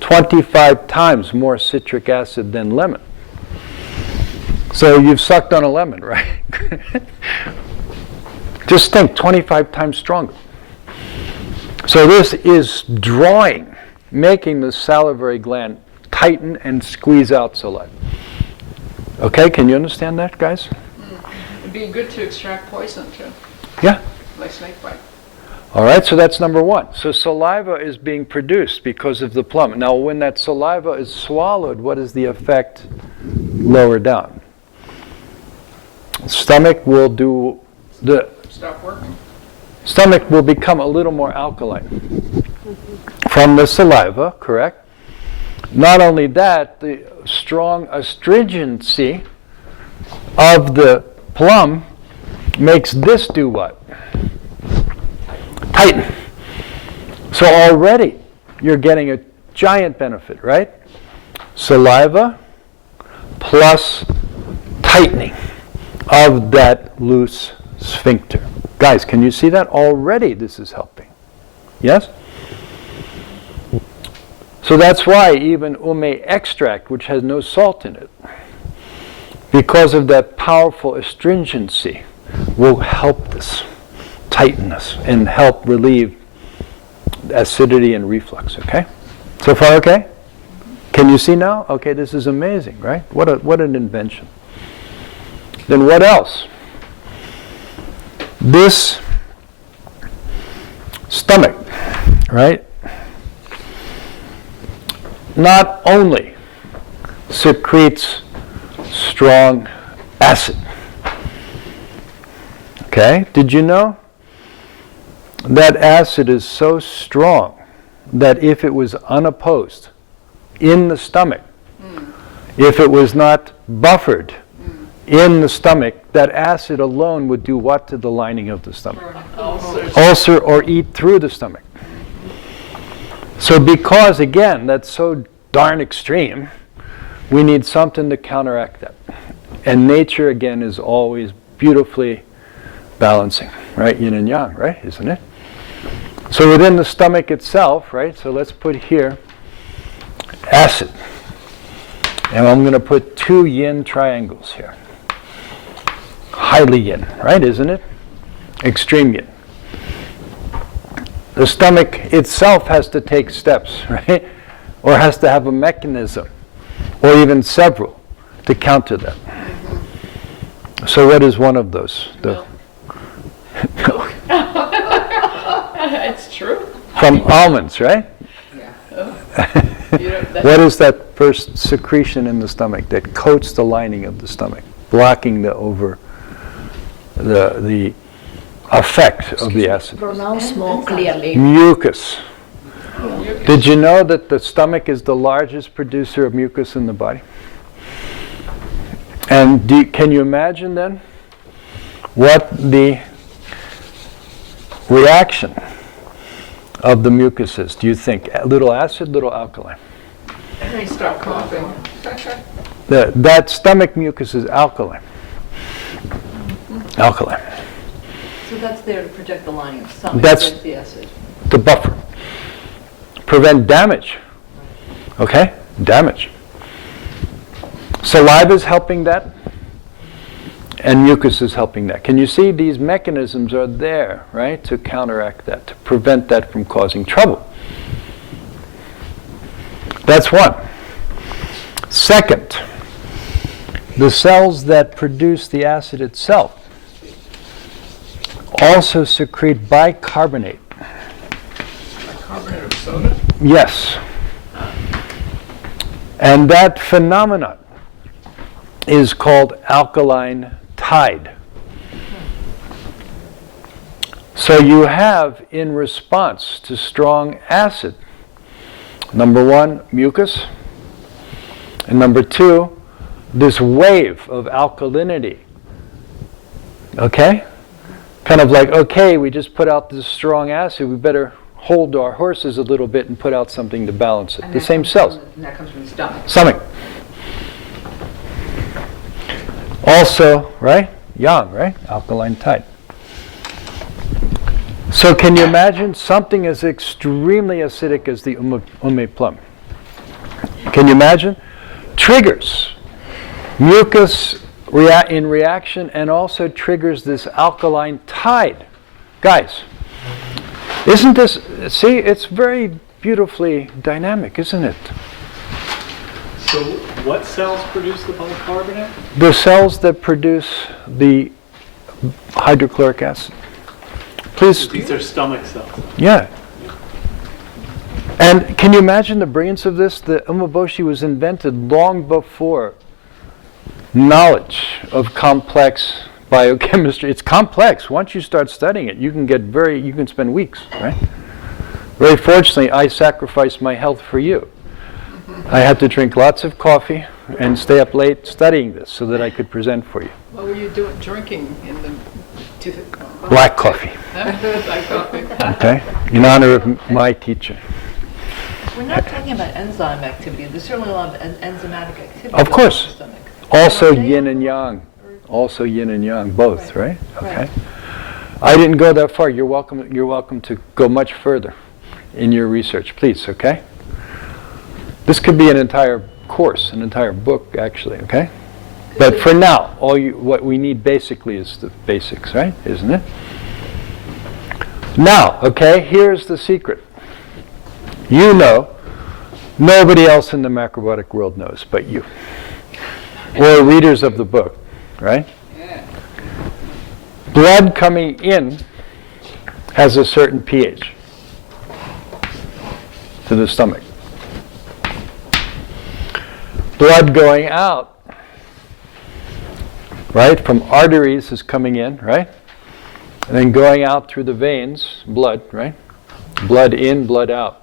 25 times more citric acid than lemon. So you've sucked on a lemon, right? Just think, 25 times stronger. So this is drawing, making the salivary gland tighten and squeeze out saliva. Okay, can you understand that, guys? it'd be good to extract poison too, Yeah. like snake bite. All right, so that's number one. So saliva is being produced because of the plum. Now, when that saliva is swallowed, what is the effect lower down? Stomach will do the Stop working. stomach will become a little more alkaline from the saliva, correct? Not only that, the strong astringency of the plum makes this do what? Tighten. So already you're getting a giant benefit, right? Saliva plus tightening of that loose sphincter. Guys, can you see that? Already this is helping. Yes? So that's why even ume extract, which has no salt in it, because of that powerful astringency, will help this, tighten this, and help relieve acidity and reflux, okay? So far, okay? Can you see now? Okay, this is amazing, right? What an invention. Then what else? This stomach, right? Not only secretes strong acid. Okay, did you know that acid is so strong that if it was unopposed in the stomach, if it was not buffered in the stomach, that acid alone would do what to the lining of the stomach? Ulcer or eat through the stomach. So because, again, that's so darn extreme, we need something to counteract that. And nature, again, is always beautifully balancing, right? Yin and yang, right? Isn't it? So within the stomach itself, right? So let's put here acid. And I'm going to put 2 yin triangles here. Highly yin, right? Isn't it? Extreme yin. The stomach itself has to take steps, right? Or has to have a mechanism, or even several, to counter that. So what is one of those? It's true. From almonds, right? You know, What is that first secretion in the stomach that coats the lining of the stomach, blocking the effect of the acid? Pronounce more clearly. Mucus. Did you know that the stomach is the largest producer of mucus in the body? And can you imagine then what the reaction of the mucus is? Do you think a little acid, little alkaline? They start coughing. That stomach mucus is alkaline. Alkaline. So that's there to protect the lining of the stomach That's- against the acid. To buffer. Prevent damage. Okay? Damage. Saliva is helping that, and mucus is helping that. Can you see these mechanisms are there, right, to counteract that, to prevent that from causing trouble? That's one. Second, the cells that produce the acid itself also secrete bicarbonate. Carbonate of soda? Yes. And that phenomenon is called alkaline tide. So you have, in response to strong acid, number 1, mucus, and number 2, this wave of alkalinity. Okay? Kind of like, okay, we just put out this strong acid, we better hold our horses a little bit and put out something to balance it. And The that same comes cells. And that comes from the stomach. Stomach. Also, right? Yang, right? Alkaline tide. So can you imagine something as extremely acidic as the ume plum? Can you imagine? Triggers mucus in reaction and also triggers this alkaline tide. Guys, isn't this, see, it's very beautifully dynamic, isn't it? So what cells produce the bicarbonate? The cells that produce the hydrochloric acid. Please, These are stomach cells. yeah. And can you imagine the brilliance of this? The umeboshi was invented long before knowledge of complex biochemistry. It's complex. Once you start studying it, you can spend weeks, right? Very fortunately, I sacrificed my health for you. I had to drink lots of coffee and stay up late studying this so that I could present for you. What were you drinking in the... Black coffee, Black coffee. okay? In honor of my teacher. We're not talking about enzyme activity. There's certainly a lot of enzymatic activity. Of course. in the stomach. Also Yeah. yin and yang. Also yin and yang, both, right? Right. Okay. I didn't go that far. You're welcome to go much further in your research, please, okay? This could be an entire course, an entire book, actually, okay? But for now, what we need basically is the basics, right? Isn't it? Now, okay, here's the secret. You know, nobody else in the macrobiotic world knows but you. Or readers of the book, right? Yeah. Blood coming in has a certain pH to the stomach. Blood going out, right, from arteries is coming in, right? And then going out through the veins, blood, right? Blood in, blood out.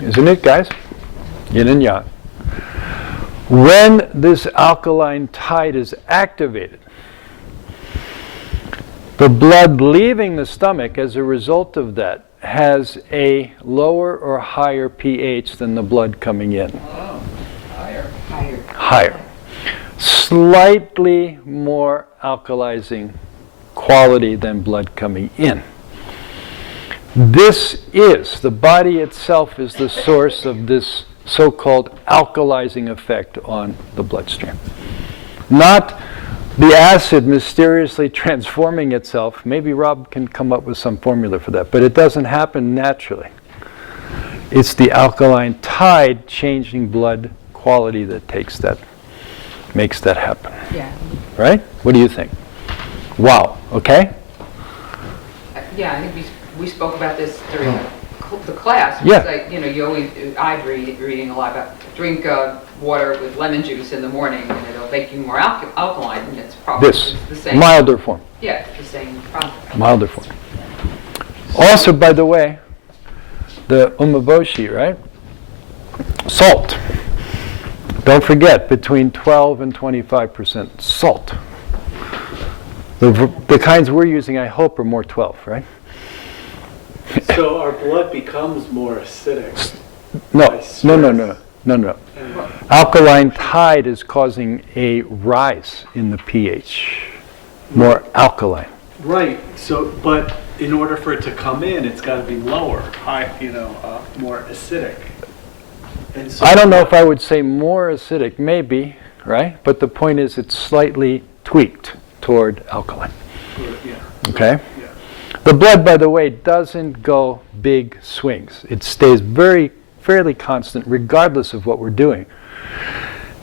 Isn't it, guys? Yin and yang. When this alkaline tide is activated, the blood leaving the stomach as a result of that has a lower or higher pH than the blood coming in. Oh, higher. Higher. Slightly more alkalizing quality than blood coming in. This is, the body itself is the source of this so-called alkalizing effect on the bloodstream. Not the acid mysteriously transforming itself. Maybe Rob can come up with some formula for that, but it doesn't happen naturally. It's the alkaline tide changing blood quality that makes that happen. Yeah. Right? What do you think? Wow. Okay? Yeah, I think we spoke about this during the class. Yeah. Like, you know, you always, I've reading a lot about drink water with lemon juice in the morning and it'll make you more alkaline, and it's probably This. the same. Milder form. Yeah, it's the same problem. Milder form. Also, by the way, the umeboshi, right? Salt. Don't forget, between 12 and 25% salt. The kinds we're using, I hope, are more 12, right? So our blood becomes more acidic. No. Alkaline tide is causing a rise in the pH. More alkaline. Right. So, but in order for it to come in, it's got to be lower, high, more acidic. And so I don't know if I would say more acidic, maybe, right? But the point is it's slightly tweaked toward alkaline. Yeah. Okay? Yeah. The blood, by the way, doesn't go big swings. It stays fairly constant regardless of what we're doing.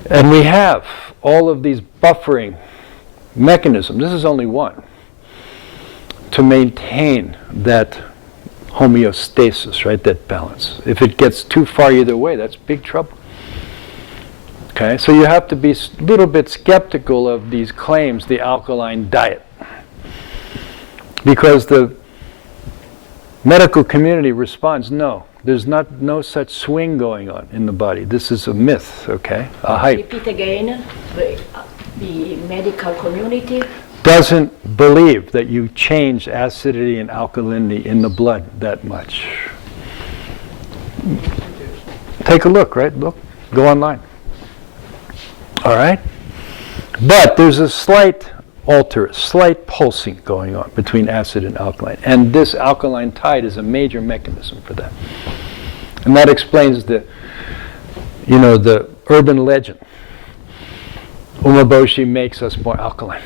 And we have all of these buffering mechanisms. This is only one to maintain that homeostasis, right? That balance. If it gets too far either way, that's big trouble. Okay, so you have to be a little bit skeptical of these claims, the alkaline diet. Because the medical community responds, no, there's no such swing going on in the body. This is a myth, okay? A hype. Repeat again, the medical community. Doesn't believe that you change acidity and alkalinity in the blood that much. Take a look, right? Look, go online. All right? But there's a slight pulsing going on between acid and alkaline. And this alkaline tide is a major mechanism for that. And that explains the urban legend. Umeboshi makes us more alkaline.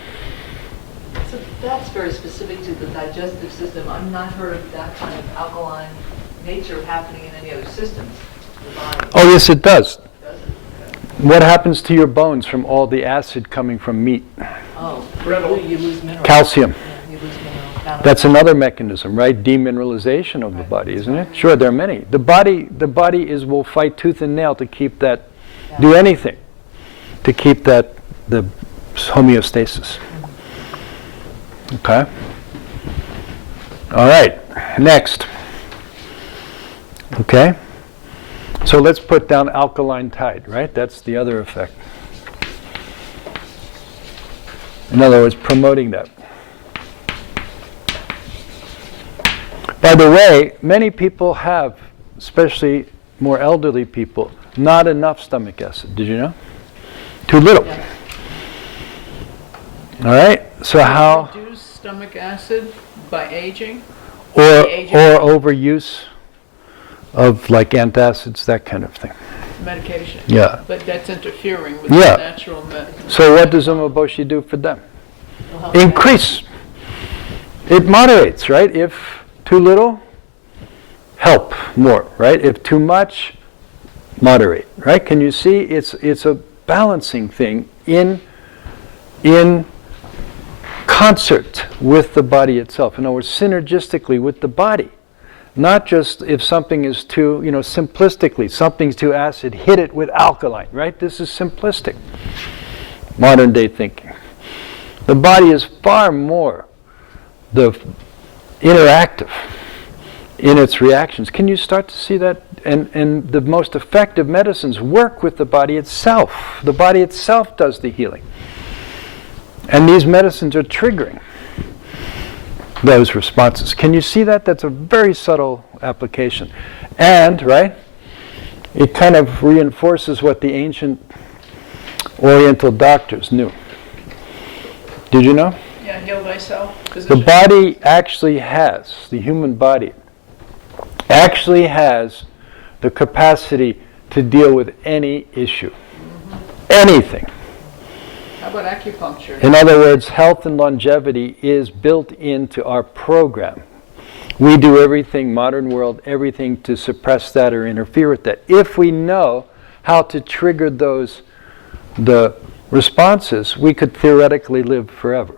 So that's very specific to the digestive system. I've not heard of that kind of alkaline nature happening in any other systems of the body. Oh, yes, it does. Does it? What happens to your bones from all the acid coming from meat? Oh, brittle. You lose minerals. Calcium. Yeah, you lose minerals. That's another mechanism, right? Demineralization of the body, isn't it? Sure, there are many. The body will fight tooth and nail to keep that, do anything to keep that, the homeostasis. Okay? All right, next. Okay? So let's put down alkaline tide, right? That's the other effect. In other words, promoting that. By the way, many people have, especially more elderly people, not enough stomach acid. Did you know? Too little. Yeah. All right? So how? Reduce stomach acid by aging? Or aging? overuse of like antacids, that kind of thing. medication. Yeah. But that's interfering with Yeah. the natural medicine. So what does umeboshi do for them? Increase. It moderates, right? If too little, help more, right? If too much, moderate, right? Can you see? It's a balancing thing in concert with the body itself. In other words, synergistically with the body. Not just if something is too, simplistically, something's too acid, hit it with alkaline, right? This is simplistic, modern day thinking. The body is far more interactive in its reactions. Can you start to see that? And the most effective medicines work with the body itself. The body itself does the healing. And these medicines are triggering those responses. Can you see that? That's a very subtle application. And, right, it kind of reinforces what the ancient Oriental doctors knew. Did you know? Yeah, heal thyself. The Position. body actually has, the human body actually has the capacity to deal with any issue. Anything. How about acupuncture? In other words, health and longevity is built into our program. We do everything, modern world, everything to suppress that or interfere with that. If we know how to trigger the responses, we could theoretically live forever.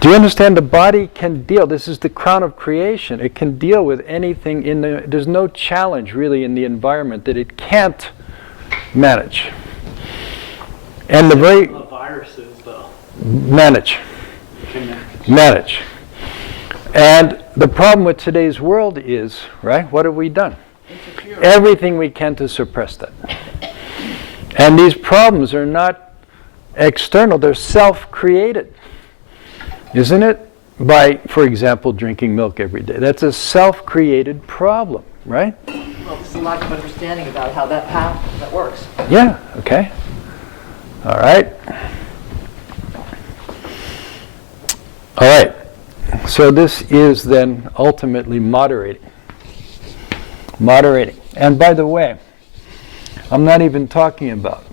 Do you understand? The body can deal. This is the crown of creation. It can deal with anything there's no challenge really in the environment that it can't manage. And the very Viruses, though. manage. Can Manage. And the problem with today's world is, right, what have we done? Interfere. Everything we can to suppress that. And these problems are not external, they're self-created. Isn't it? By, for example, drinking milk every day. That's a self-created problem, right? Well, there's a lack of understanding about how that works. Yeah, okay. All right. All right. So this is then ultimately moderating. Moderating. And by the way, I'm not even talking about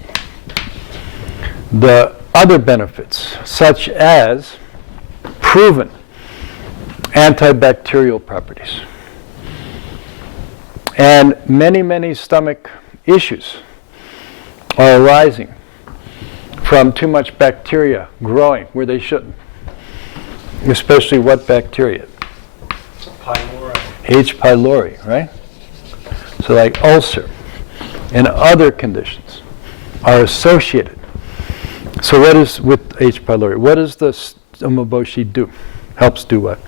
the other benefits, such as proven antibacterial properties. And many, many stomach issues are arising from too much bacteria growing where they shouldn't. Especially what bacteria? pylori. H. pylori, right? So like ulcer and other conditions are associated. So what is with H. pylori? What does the umeboshi do? Helps do what?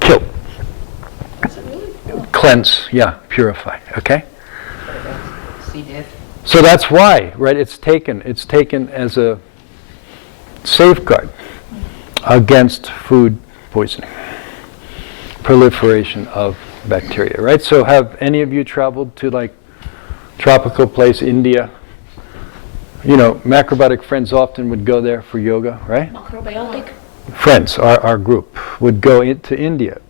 Kill. Cleanse, yeah, purify, okay? C. diff. So that's why, right, it's taken as a safeguard against food poisoning, proliferation of bacteria, right? So have any of you traveled to like tropical place, India? You know, macrobiotic friends often would go there for yoga, right? Macrobiotic. Friends, our group, would go into India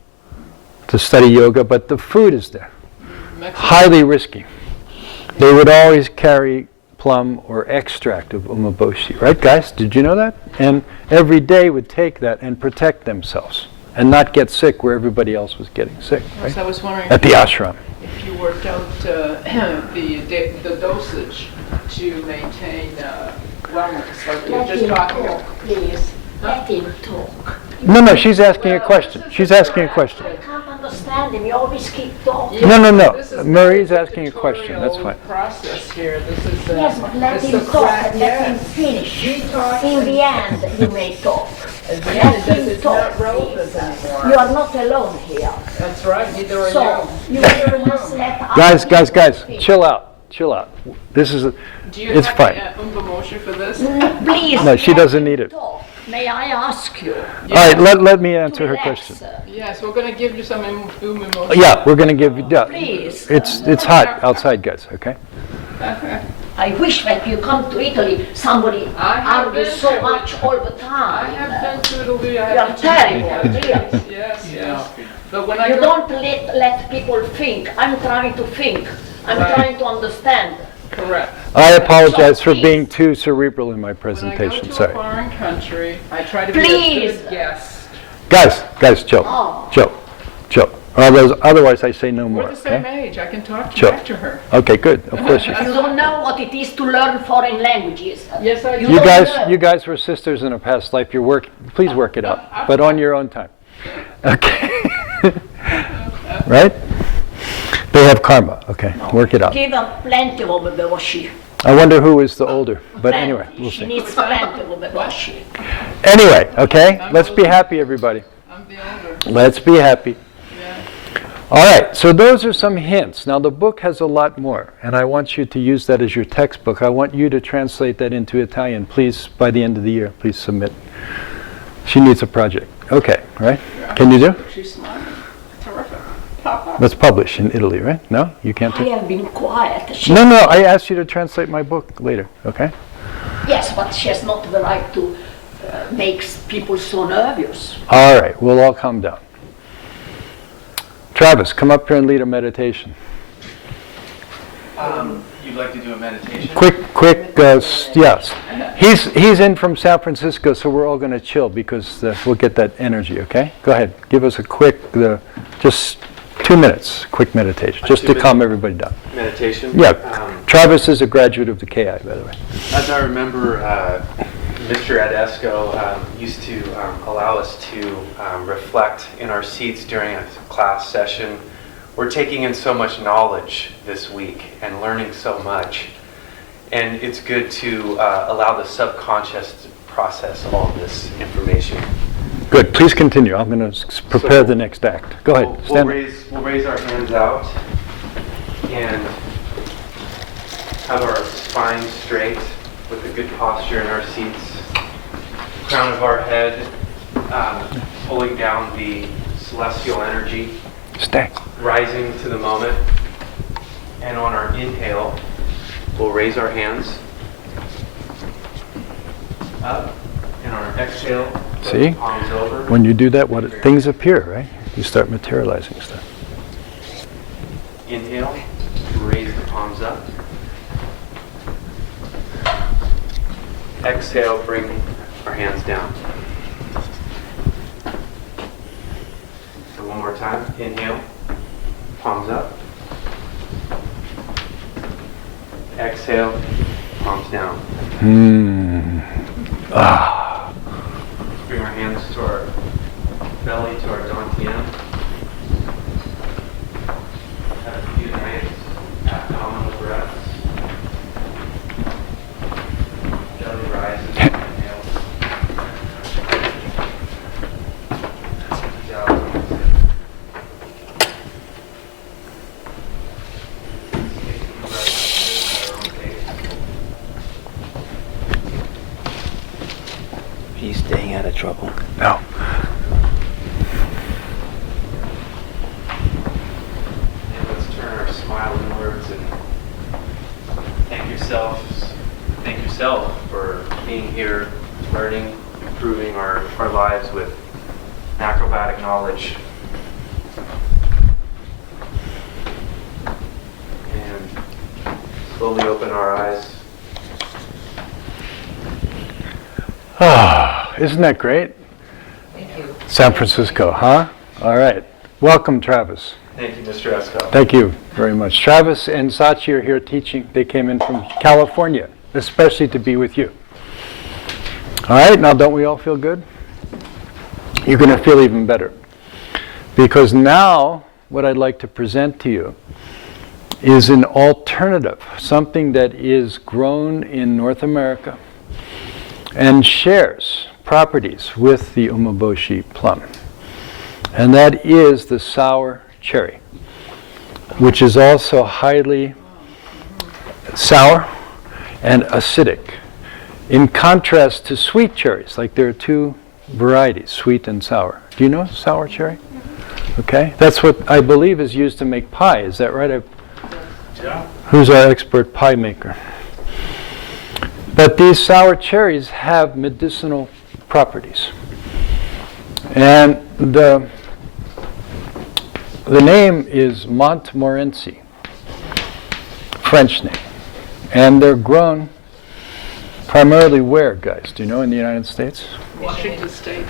to study yoga, but the food is there. Mexico. Highly risky. They would always carry plum or extract of umeboshi, right guys? Did you know that? And every day would take that and protect themselves and not get sick where everybody else was getting sick, right? So I was wondering At the ashram. if you worked out the dosage to maintain wellness, like you were Let just him talking talk, about. please. Let him talk. No, she's asking a question. She's asking a question. I can't understand him. You always keep talking. No. This is Marie's not a asking a question. That's fine. dictatorial process here. This is Yes, but let this him is talk and let yes. him finish. He talks In and- the end, you may talk. At the Let end, him it's talk, not relevant please. anymore. You are not alone here. That's right, neither are So, you. you must let Guys, others guys, speak. chill out. This is, Do you it's have fine. the motion for this? Please. No, she let doesn't him need it. talk. May I ask you? All right, let me answer her Relax. question. Yes, we're going to give you some emotion. Yeah, we're going to give you, yeah. Please. It's hot outside, guys, okay? Okay. I wish that you come to Italy, somebody I have argues been so to much all the I time. have been to Italy, I You're have been to terrible, really. Yes, yes. But when I You go, don't let people think. I'm trying to think. I'm Right. trying to understand. correct. I apologize for Please. being too cerebral in my When I go presentation, to a sorry. foreign country, I try to be a Please. good guest. Guys, chill, Oh. chill. Otherwise I say no more, We're the same okay? age, I can talk Sure. back to her. Okay, good, of course you You can. don't know what it is to learn foreign languages. Yes, I do. You don't guys, know. you guys were sisters in a past life, please work it out, but on your own time. Okay? Right? They have karma, okay, work it out. Give her plenty of beboshi. I wonder who is the older, but anyway, we'll She see. needs plenty of beboshi. Anyway, okay, let's be happy, everybody. I'm the older, Let's be happy. yeah. All right, so those are some hints. Now, the book has a lot more, and I want you to use that as your textbook. I want you to translate that into Italian. Please, by the end of the year, please submit. She needs a project. Okay, right? Can you do? She's smiling, terrific. Papa. Let's publish in Italy, right? No? You can't I do? have been quiet. No, I asked you to translate my book later, okay? Yes, but she has not the right to make people so nervous. All right, we'll all calm down. Travis, come up here and lead a meditation. You'd like to do a meditation? Quick, yes. He's in from San Francisco, so we're all going to chill because we'll get that energy, okay? Go ahead, give us a quick, just 2 minutes, quick meditation, just to calm everybody down. Meditation? Yeah, Travis is a graduate of the KI, by the way. As I remember, Mr. Adesco used to allow us to reflect in our seats during a class session. We're taking in so much knowledge this week and learning so much. And it's good to allow the subconscious to process all this information. Good, please continue. I'm going to prepare the next act. Go ahead, We'll stand up. we'll raise our hands out and have our spine straight with a good posture in our seats. Crown of our head pulling down the celestial energy, Stay. rising to the moment. And on our inhale, we'll raise our hands up. And on our exhale, put See? the palms over. When you do that, things appear, right? You start materializing stuff. Inhale, raise the palms up. Exhale, bring our hands down. So one more time. Inhale, palms up. Exhale, palms down. Bring our hands to our belly, to our dantian. Have a few nice abdominal breaths. Belly rises, inhale. Down. Taking breaths at our own pace. He's staying out of trouble. No. And let's turn our smile inwards and thank yourself for being here, learning, improving our lives with acrobatic knowledge. And slowly open our eyes. Isn't that great? Thank you. San Francisco, huh? All right. Welcome, Travis. Thank you, Mr. Esco. Thank you very much. Travis and Sachi are here teaching. They came in from California, especially to be with you. All right, now don't we all feel good? You're going to feel even better. Because now what I'd like to present to you is an alternative, something that is grown in North America and shares properties with the umeboshi plum. And that is the sour cherry, which is also highly sour and acidic. In contrast to sweet cherries, like there are two varieties, sweet and sour. Do you know sour cherry? Okay, that's what I believe is used to make pie. Is that right? Yeah. Who's our expert pie maker? But these sour cherries have medicinal properties. And the name is Montmorency, French name. And they're grown primarily where, guys? Do you know, in the United States? Washington State.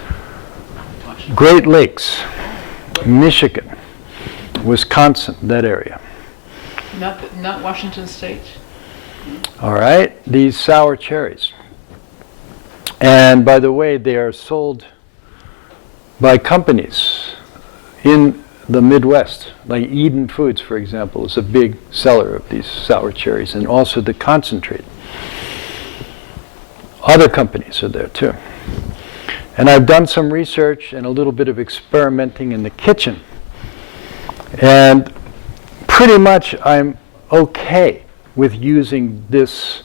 Great Lakes, Michigan, Wisconsin, that area. Not Washington State. All right, these sour cherries. And by the way, they are sold by companies in the Midwest, like Eden Foods, for example, is a big seller of these sour cherries, and also the concentrate. Other companies are there too. And I've done some research and a little bit of experimenting in the kitchen. And pretty much I'm okay with using this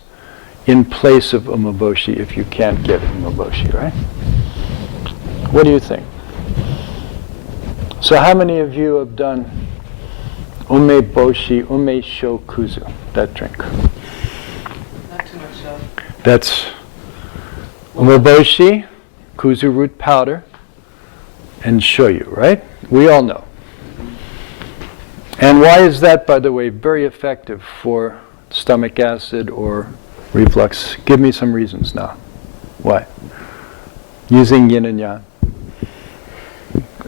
in place of umeboshi if you can't get umeboshi, right? What do you think? So how many of you have done umeboshi, umeshokuzu, that drink? Not too much so. That's umeboshi, kuzu root powder, and shoyu, right? We all know. And why is that, by the way, very effective for stomach acid or reflux? Give me some reasons now. Why? Using yin and yang.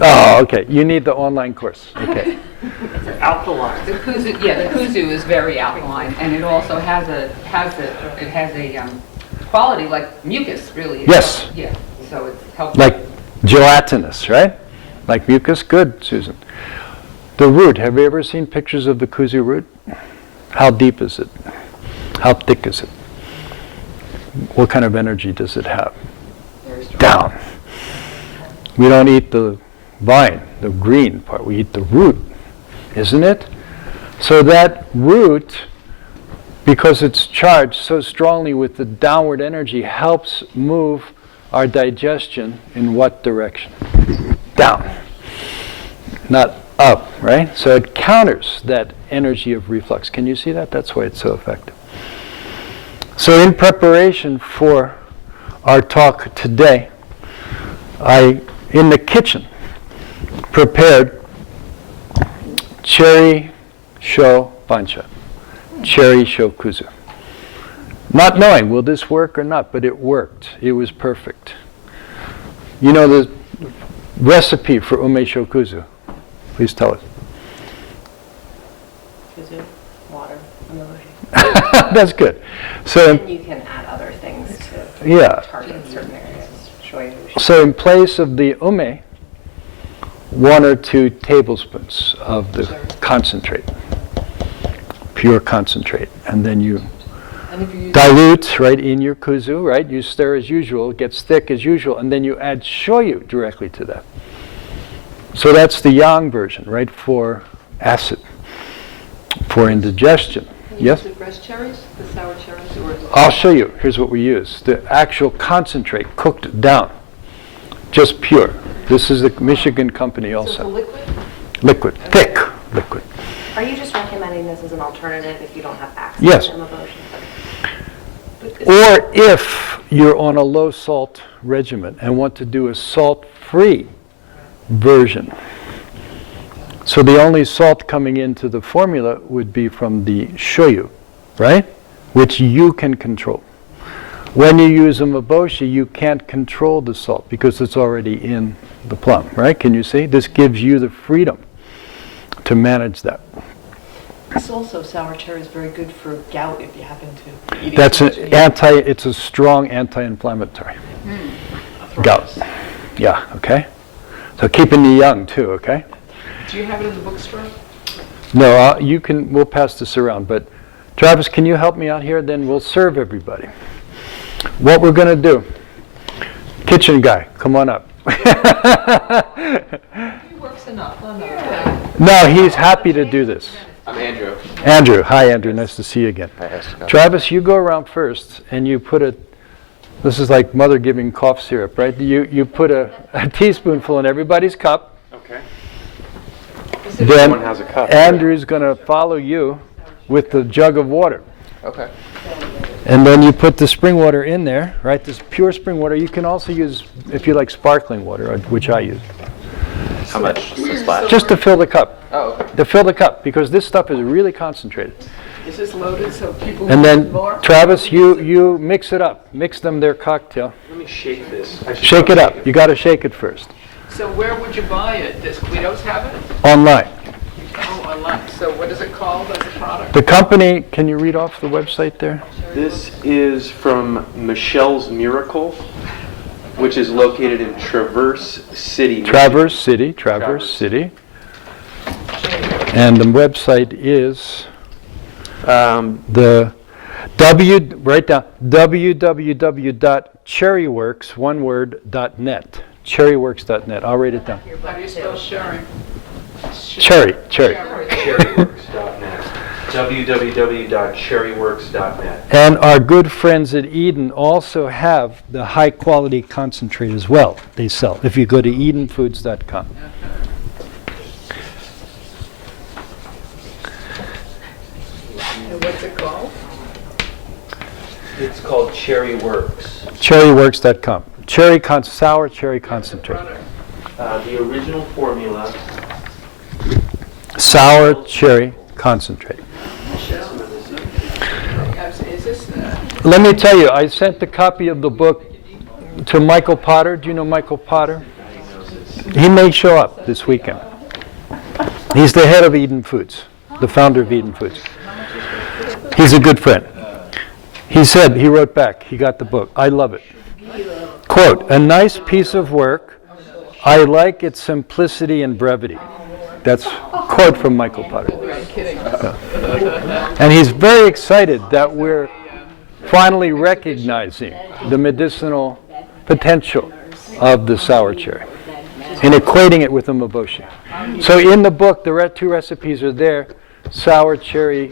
Oh, okay. You need the online course. Okay. Alkaline. The kuzu is very alkaline, and it also has a quality like mucus, really. Yes. Yeah, so it's helpful. Like gelatinous, right? Like mucus? Good, Susan. The root, have you ever seen pictures of the kuzu root? How deep is it? How thick is it? What kind of energy does it have? Down. We don't eat the vine, the green part. We eat the root, isn't it? So that root, because it's charged so strongly with the downward energy, helps move our digestion in what direction? Down. Not up, right? So it counters that energy of reflux. Can you see that? That's why it's so effective. So in preparation for our talk today, I, in the kitchen, prepared cherry sho bancha, cherry sho kuzu. Not knowing, will this work or not, but it worked. It was perfect. You know the recipe for ume shokuzu? Please tell us. Kuzu, water, umeboshi. That's good. So, And you can add other things to yeah. target certain areas. Shoyu. So in place of the ume, 1 or 2 tablespoons of the concentrate, pure concentrate, and then you And if you use dilute right in your kuzu, right? You stir as usual, it gets thick as usual, and then you add shoyu directly to that. So that's the yang version, right, for acid, for indigestion. Can you Yes? use the fresh cherries, the sour cherries, or? I'll show you. Here's what we use. The actual concentrate cooked down, just pure. This is the Michigan company So it's a also. liquid? Liquid, thick liquid. Are you just recommending this as an alternative if you don't have access Yes. to umeboshi? Or if you're on a low salt regimen and want to do a salt-free version. So the only salt coming into the formula would be from the shoyu, right? Which you can control. When you use umeboshi, you can't control the salt because it's already in the plum, right? Can you see? This gives you the freedom to manage that. This also, sour cherry is very good for gout if you happen to eat it That's too an much. it's a strong anti-inflammatory. Gout. Yeah, okay? So keeping you young too, okay? Do you have it in the bookstore? No, we'll pass this around, but Travis, can you help me out here? Then we'll serve everybody. What we're going to do, kitchen guy, come on up. He works enough, I know. No, he's happy to do this. I'm Andrew. Andrew, hi Andrew, nice to see you again. Hi, Jessica. Travis, you go around first and you put this is like mother giving cough syrup, right? You put a teaspoonful in everybody's cup. Okay. Then Everyone has a cup. Andrew's going to follow you with the jug of water. Okay. And then you put the spring water in there, right? This pure spring water. You can also use, if you like sparkling water, which I use, How much? Just a splash? just to fill the cup. Oh, okay. To fill the cup, because this stuff is really concentrated. Is this loaded so people And need then, more? Travis, you mix it up. Mix them their cocktail. Let me shake this. Shake it up. You got to shake it first. So where would you buy it? Does Guido's have it? Online. Oh, online. So what is it called as a product? The company, can you read off the website there? This is from Michelle's Miracle, which is located in Traverse City. Traverse City. And the website is the write down www.cherryworks, one word, .net. Cherryworks.net. I'll write it down. How do you spell sharing? Cherry. Cherryworks.net. www.cherryworks.net. And our good friends at Eden also have the high quality concentrate as well. They sell. If you go to edenfoods.com. And what's it called? It's called Cherryworks. Cherryworks.com. Sour cherry concentrate. Product. The original formula. Sour cherry concentrate. Is this, Let me tell you, I sent a copy of the book to Michael Potter. Do you know Michael Potter? He may show up this weekend. He's the head of Eden Foods, the founder of Eden Foods. He's a good friend. He said, he wrote back, he got the book. I love it. Quote, a nice piece of work. I like its simplicity and brevity. That's a quote from Michael Potter. I'm kidding. And he's very excited that we're finally recognizing the medicinal potential of the sour cherry and equating it with umeboshi. So in the book, the two recipes are there, sour cherry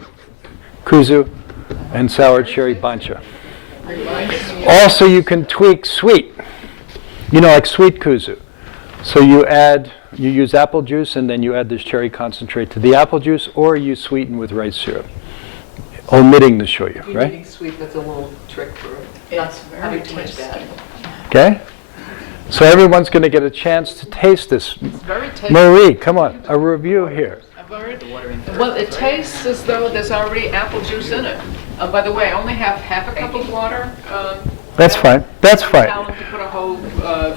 kuzu and sour cherry bancha. Also, you can tweak sweet, like sweet kuzu. So you use apple juice and then you add this cherry concentrate to the apple juice, or you sweeten with rice syrup, omitting the shoyu, If you're right? eating sweet, that's a little trick for not It's very having too much tasty. bad. Okay? So everyone's going to get a chance to taste this. It's very tasty. Marie, come on, a review here. I've already- Well, it tastes as though there's already apple juice in it. By the way, I only have half a cup of water. That's fine. That's fine. Tell them to put a whole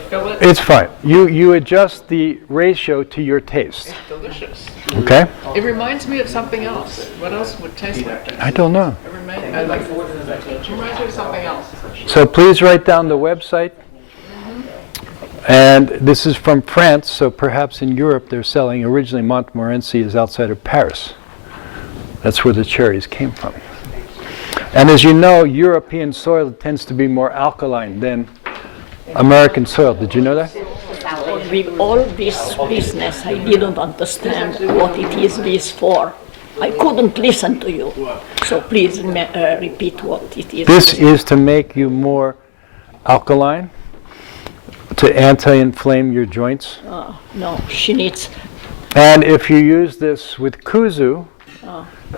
fillet. It's fine. You adjust the ratio to your taste. Delicious. Okay? It reminds me of something else. What else would taste like this? I don't know. It reminds me of something else. So please write down the website. And this is from France, so perhaps in Europe they're selling. Originally, Montmorency is outside of Paris. That's where the cherries came from. And as you know, European soil tends to be more alkaline than American soil. Did you know that? With all this business, I didn't understand what it is this for. I couldn't listen to you. So please repeat what it is. This is to make you more alkaline, to anti-inflame your joints. No, she needs. And if you use this with kuzu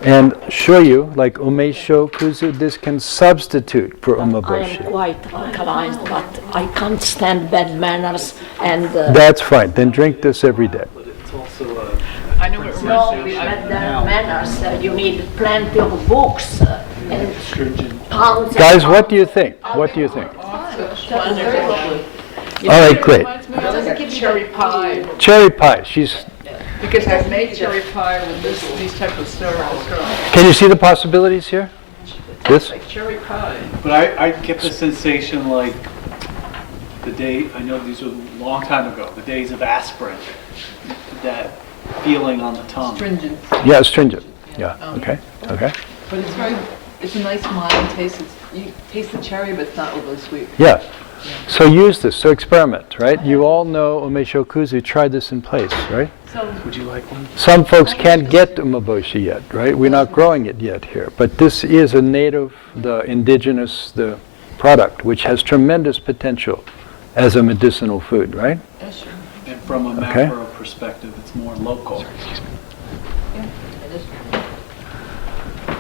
and shoyu, like umesho kuzu, this can substitute for I am umeboshi. quite alkaline, but I can't stand bad manners and. That's fine. Then drink this every day. But it's also I know it No, reminds with me. bad manners, you need plenty of books and pounds. Guys, what do you think? What do you think? All right, great. It reminds me of cherry pie, Cherry pie. She's. because I've made cherry pie with these type of syrups. Can you see the possibilities here? This? Like cherry pie. But I get the sensation like the day, I know these were a long time ago, the days of aspirin, that feeling on the tongue. Stringent, Yeah, astringent. Yeah. Okay. Okay. but it's very, it's a nice mild taste. You taste the cherry, but it's not overly sweet. Yeah. So use this. So experiment, right? You all know umesho kuzu. Try this in place, right? So Would you like one? Some folks can't get umeboshi yet, right? We're not growing it yet here. But this is a native, the indigenous, the product, which has tremendous potential as a medicinal food, right? And from a Okay. macro perspective, it's more local.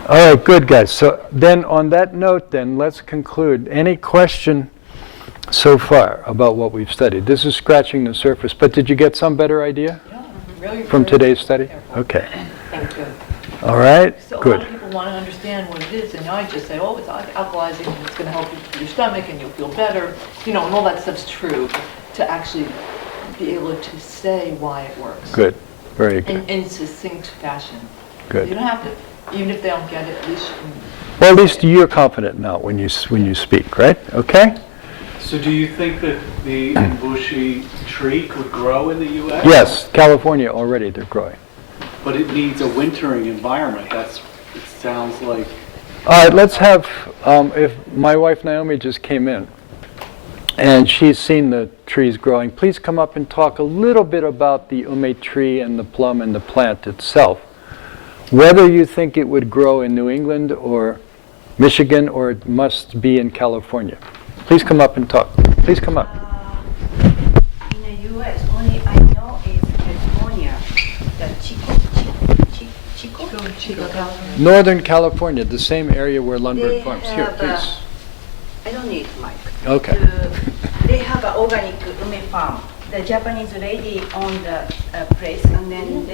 All right, good, guys. So then, on that note, then, let's conclude. Any question so far about what we've studied? This is scratching the surface, but did you get some better idea Really from very today's study? careful. Okay. Thank you. All right, So a lot good. of people want to understand what it is, and I just say, oh, it's alkalizing, and it's going to help you with your stomach, and you'll feel better, and all that stuff's true. To actually be able to say why it works. Good, very good, In succinct fashion. You good. don't have to, even if they don't get it, at least you can. Well, at least you're confident now when you speak, right? Okay? So do you think that the umeboshi tree could grow in the U.S.? Yes, California already, they're growing. But it needs a wintering environment. It sounds like. All right, let's have, if my wife Naomi just came in, and she's seen the trees growing, please come up and talk a little bit about the ume tree and the plum and the plant itself. Whether you think it would grow in New England or Michigan or it must be in California. Please come up and talk. Please come up. In the U.S., only I know is California, the Chico, California. Northern California, the same area where They Lundberg Farms. Here, have please. I don't need mic. Okay. They have an organic ume farm. The Japanese lady owned the place, and then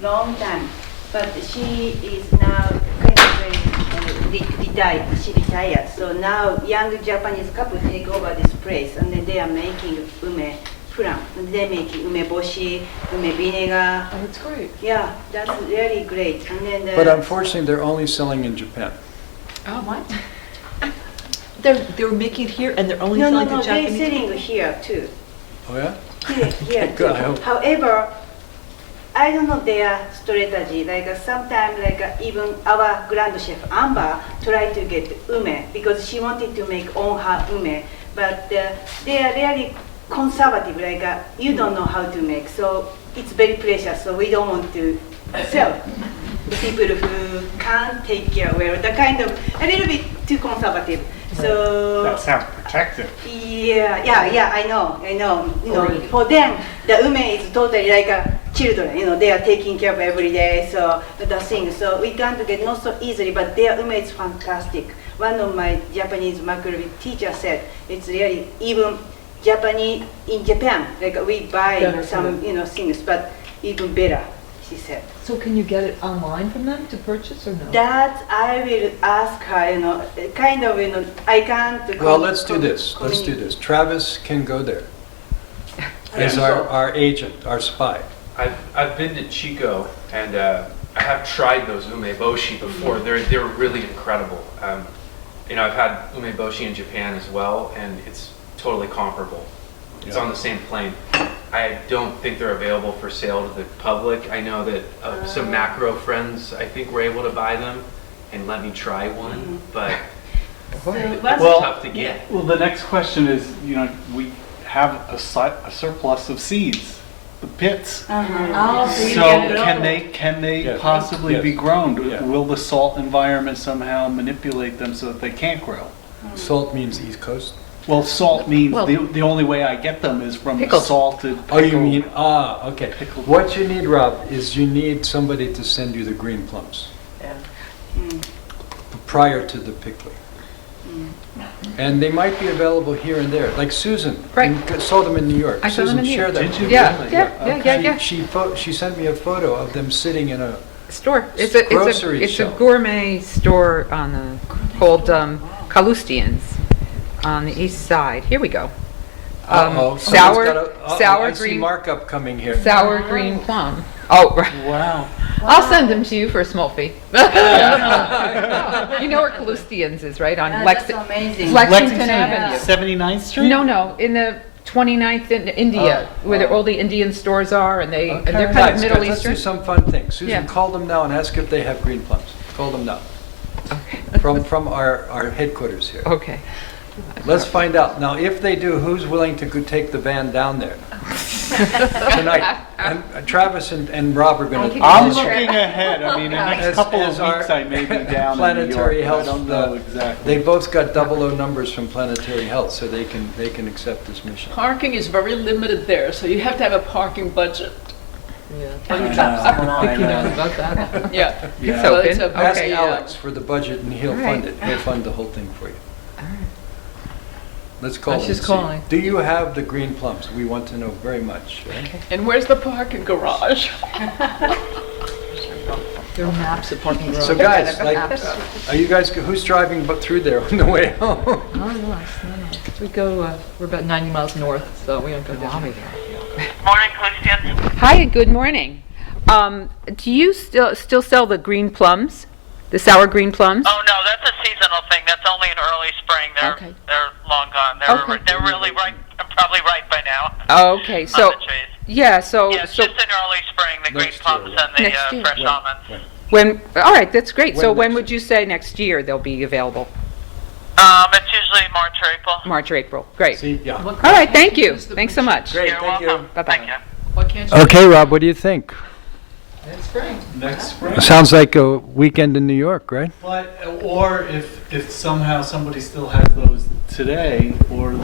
long time. But she is now kind of retired. She retired. So now young Japanese couple take over this place, and then they are making ume plant. And they make umeboshi, ume vinegar. Oh, it's great. Yeah, that's really great. And then But unfortunately, they're only selling in Japan. Oh, what? They're making it here, and they're only no, selling to they're Japanese. selling here too. Oh, yeah? Here Good, too. I hope. However, I don't know their strategy. Sometimes, even our grand chef Amber tried to get ume because she wanted to make on her ume, but they are really conservative. You don't know how to make, so it's very precious. So we don't want to sell. The people who can't take care well, the kind of a little bit too conservative. So That sounds protective. yeah, I know. For them, the ume is totally like a children. They are taking care of every day. So the thing. So we can't get not so easily, but their ume is fantastic. One of my Japanese macrobit teachers said it's really even Japanese in Japan. We buy Better some things, but even better. She said. So can you get it online from them to purchase or no? That I will ask her, I can't. Well, let's do this. Let's do this. Travis can go there as our agent, our spy. I've been to Chico and I have tried those umeboshi before. They're really incredible. I've had umeboshi in Japan as well, and it's totally comparable. It's on the same plane. I don't think they're available for sale to the public. I know that some macro friends, I think, were able to buy them and let me try one, but it's tough to get. Well, the next question is, we have a surplus of seeds, the pits. Oh, so you So get it can all. they Yes. possibly Yes. be grown? Yeah. Will the salt environment somehow manipulate them so that they can't grow? Salt means East Coast. Well, salt means Well- the only way I get them is from Pickled. salted. Oh, you pickled- mean, okay. Pickled. What you need, Rob, is you need somebody to send you the green plums prior to the pickling. And they might be available here and there, like Susan. Right. Sold them in New York. I saw them in New Susan, York. share that. Did you? Yeah, Really? yeah. She sent me a photo of them sitting in a, Store. Grocery It's a shelf. gourmet store on the called Kalustians on the east side. Here we go. uh-oh. Sour I see green, markup coming here. sour green plum. Oh, right. Wow. I'll send them to you for a small fee. You know where Kalustians is, right? On That's amazing. Lexington Avenue. 79th Street? No, in the 29th in India, where all the Indian stores are, and they're kind of Guys, Middle let's do Eastern. some fun things. Susan, Yeah. call them now and ask if they have green plums. Call them now. From our headquarters here. Okay. Let's find out. Now, if they do, who's willing to go take the van down there tonight? And Travis and Rob are going to. I'm looking ahead. I mean, the next As- couple as of our weeks I may be down in New Planetary York, but I Health, don't know exactly. They both got 00 numbers from Planetary Health, so they can accept this mission. Parking is very limited there, so you have to have a parking budget. about that. Yeah. Yeah. So it's a, Ask okay, Alex for the budget and he'll fund it. He'll fund the whole thing for you. Let's call him. She's and see. calling. Do you have the green plums? We want to know very much. And where's the parking garage? There are maps of parking garages. So guys, like, are you guys, who's driving through there on the way home? We go, we're about 90 miles north, so we don't go down. Morning, Christian. Hi, good morning. Do you still sell the green plums, the sour green plums? Oh no, that's a seasonal thing. That's only in early spring. They're long gone. They're really ripe, probably ripe by now. Oh, okay. So on the trees. yeah, so Yeah, it's just in early spring, the green plums and the Next year. fresh almonds. when all right, that's great. So When when next would you say next year they'll be available? It's usually March or April. March or April. Great. See, yeah. All right, thank you. Thanks so much. Great, You're thank you. welcome. Bye-bye. Thank you. Why can't you? Okay, Rob, what do you think? Next spring. Next spring. Sounds like a weekend in New York, right? But, or if somehow somebody still has those today, or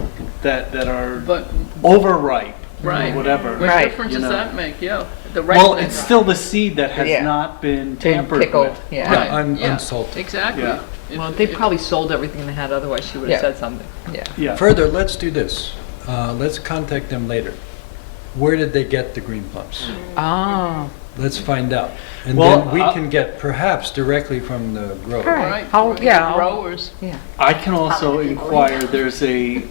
that are But, overripe, right. or whatever. What Right. difference You does know. that make? Yeah. The Well, ripeness. it's still the seed that has Yeah. not been tampered Pickled. with. Yeah. Right. Yeah. Unsalted. Exactly. Yeah. Well, they probably sold everything they had, otherwise she would have Yeah. said something. Yeah. Yeah. Further, let's do this. Let's contact them later. Where did they get the green plums? Oh. Let's find out. And Well, then we can get perhaps directly from the grower. Right. How- for yeah, the I'll- growers. I can also inquire, there's a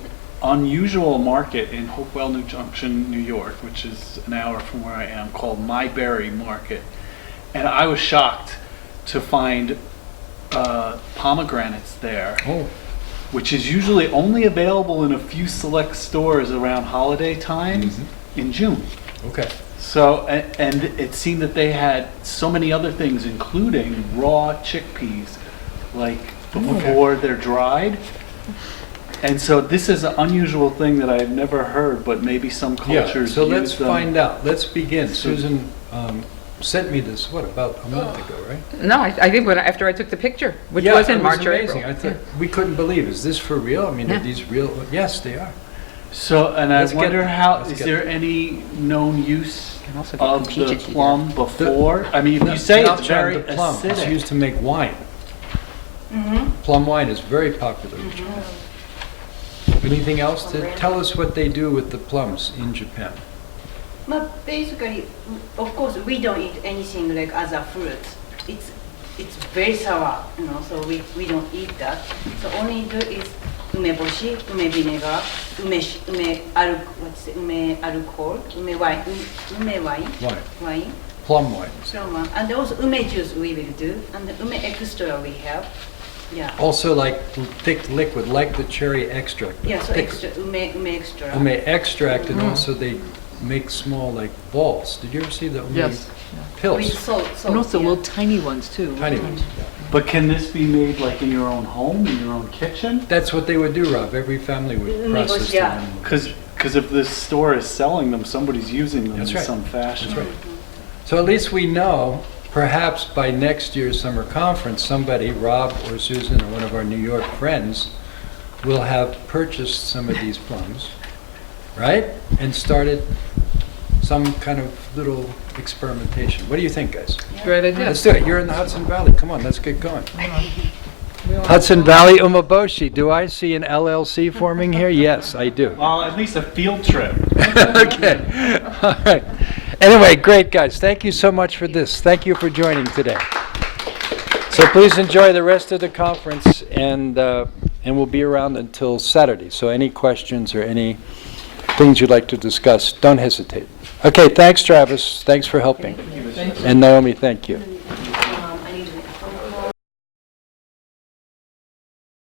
unusual market in Hopewell, New Junction, New York, which is an hour from where I am, called My Berry Market. And I was shocked to find pomegranates there, Oh, which is usually only available in a few select stores around holiday times in June. okay. So, and it seemed that they had so many other things, including raw chickpeas, like before they're dried. And so this is an unusual thing that I've never heard, but maybe some Yeah, cultures so use let's them. find out. Let's begin. Susan sent me this, what, about a month ago, right? No, I think after I took the picture, which Yeah, was in it March or amazing. April. I thought, we couldn't believe, is this for real? I mean, Yeah. are these real? Yes, they are. So, and I Let's get wonder them. how, Let's is get there any known use Can also get of them the peachy plum before? I mean, you say Not it's just very the plum. It's acidic. used to make wine. Plum wine is very popular in Japan. Anything else to tell us what they do with the plums in Japan? But basically, of course, we don't eat anything like other fruits. It's very sour, so we don't eat that. So only do is umeboshi, ume vinegar, ume alcohol, ume wine, wine, Plum wine. and also ume juice we will do, and the ume extra we have. Yeah. Also like thick liquid, like the cherry extract. but Yeah, so thick. extra ume extra. Ume extract, and also they make small like balls. Did you ever see the ume Yes. With pills? salt, And also yeah. little tiny ones too. Tiny ones. But can this be made like in your own home, in your own kitchen? That's what they would do, Rob. Every family would process yeah. them. Because if this store is selling them, somebody's using them That's in right. some fashion. That's right. So at least we know, perhaps by next year's summer conference, somebody, Rob or Susan or one of our New York friends, will have purchased some of these plums, right? And started some kind of little experimentation. What do you think, guys? Great idea. Let's do it. You're in the Hudson Valley. Come on, let's get going. Hudson Valley Umeboshi. Do I see an LLC forming here? Yes, I do. Well, at least a field trip. Okay. All right. Anyway, great, guys. Thank you so much for this. Thank you for joining today. So please enjoy the rest of the conference, and we'll be around until Saturday. So any questions or any things you'd like to discuss, don't hesitate. Okay, thanks, Travis. Thanks for helping. And Naomi, thank you.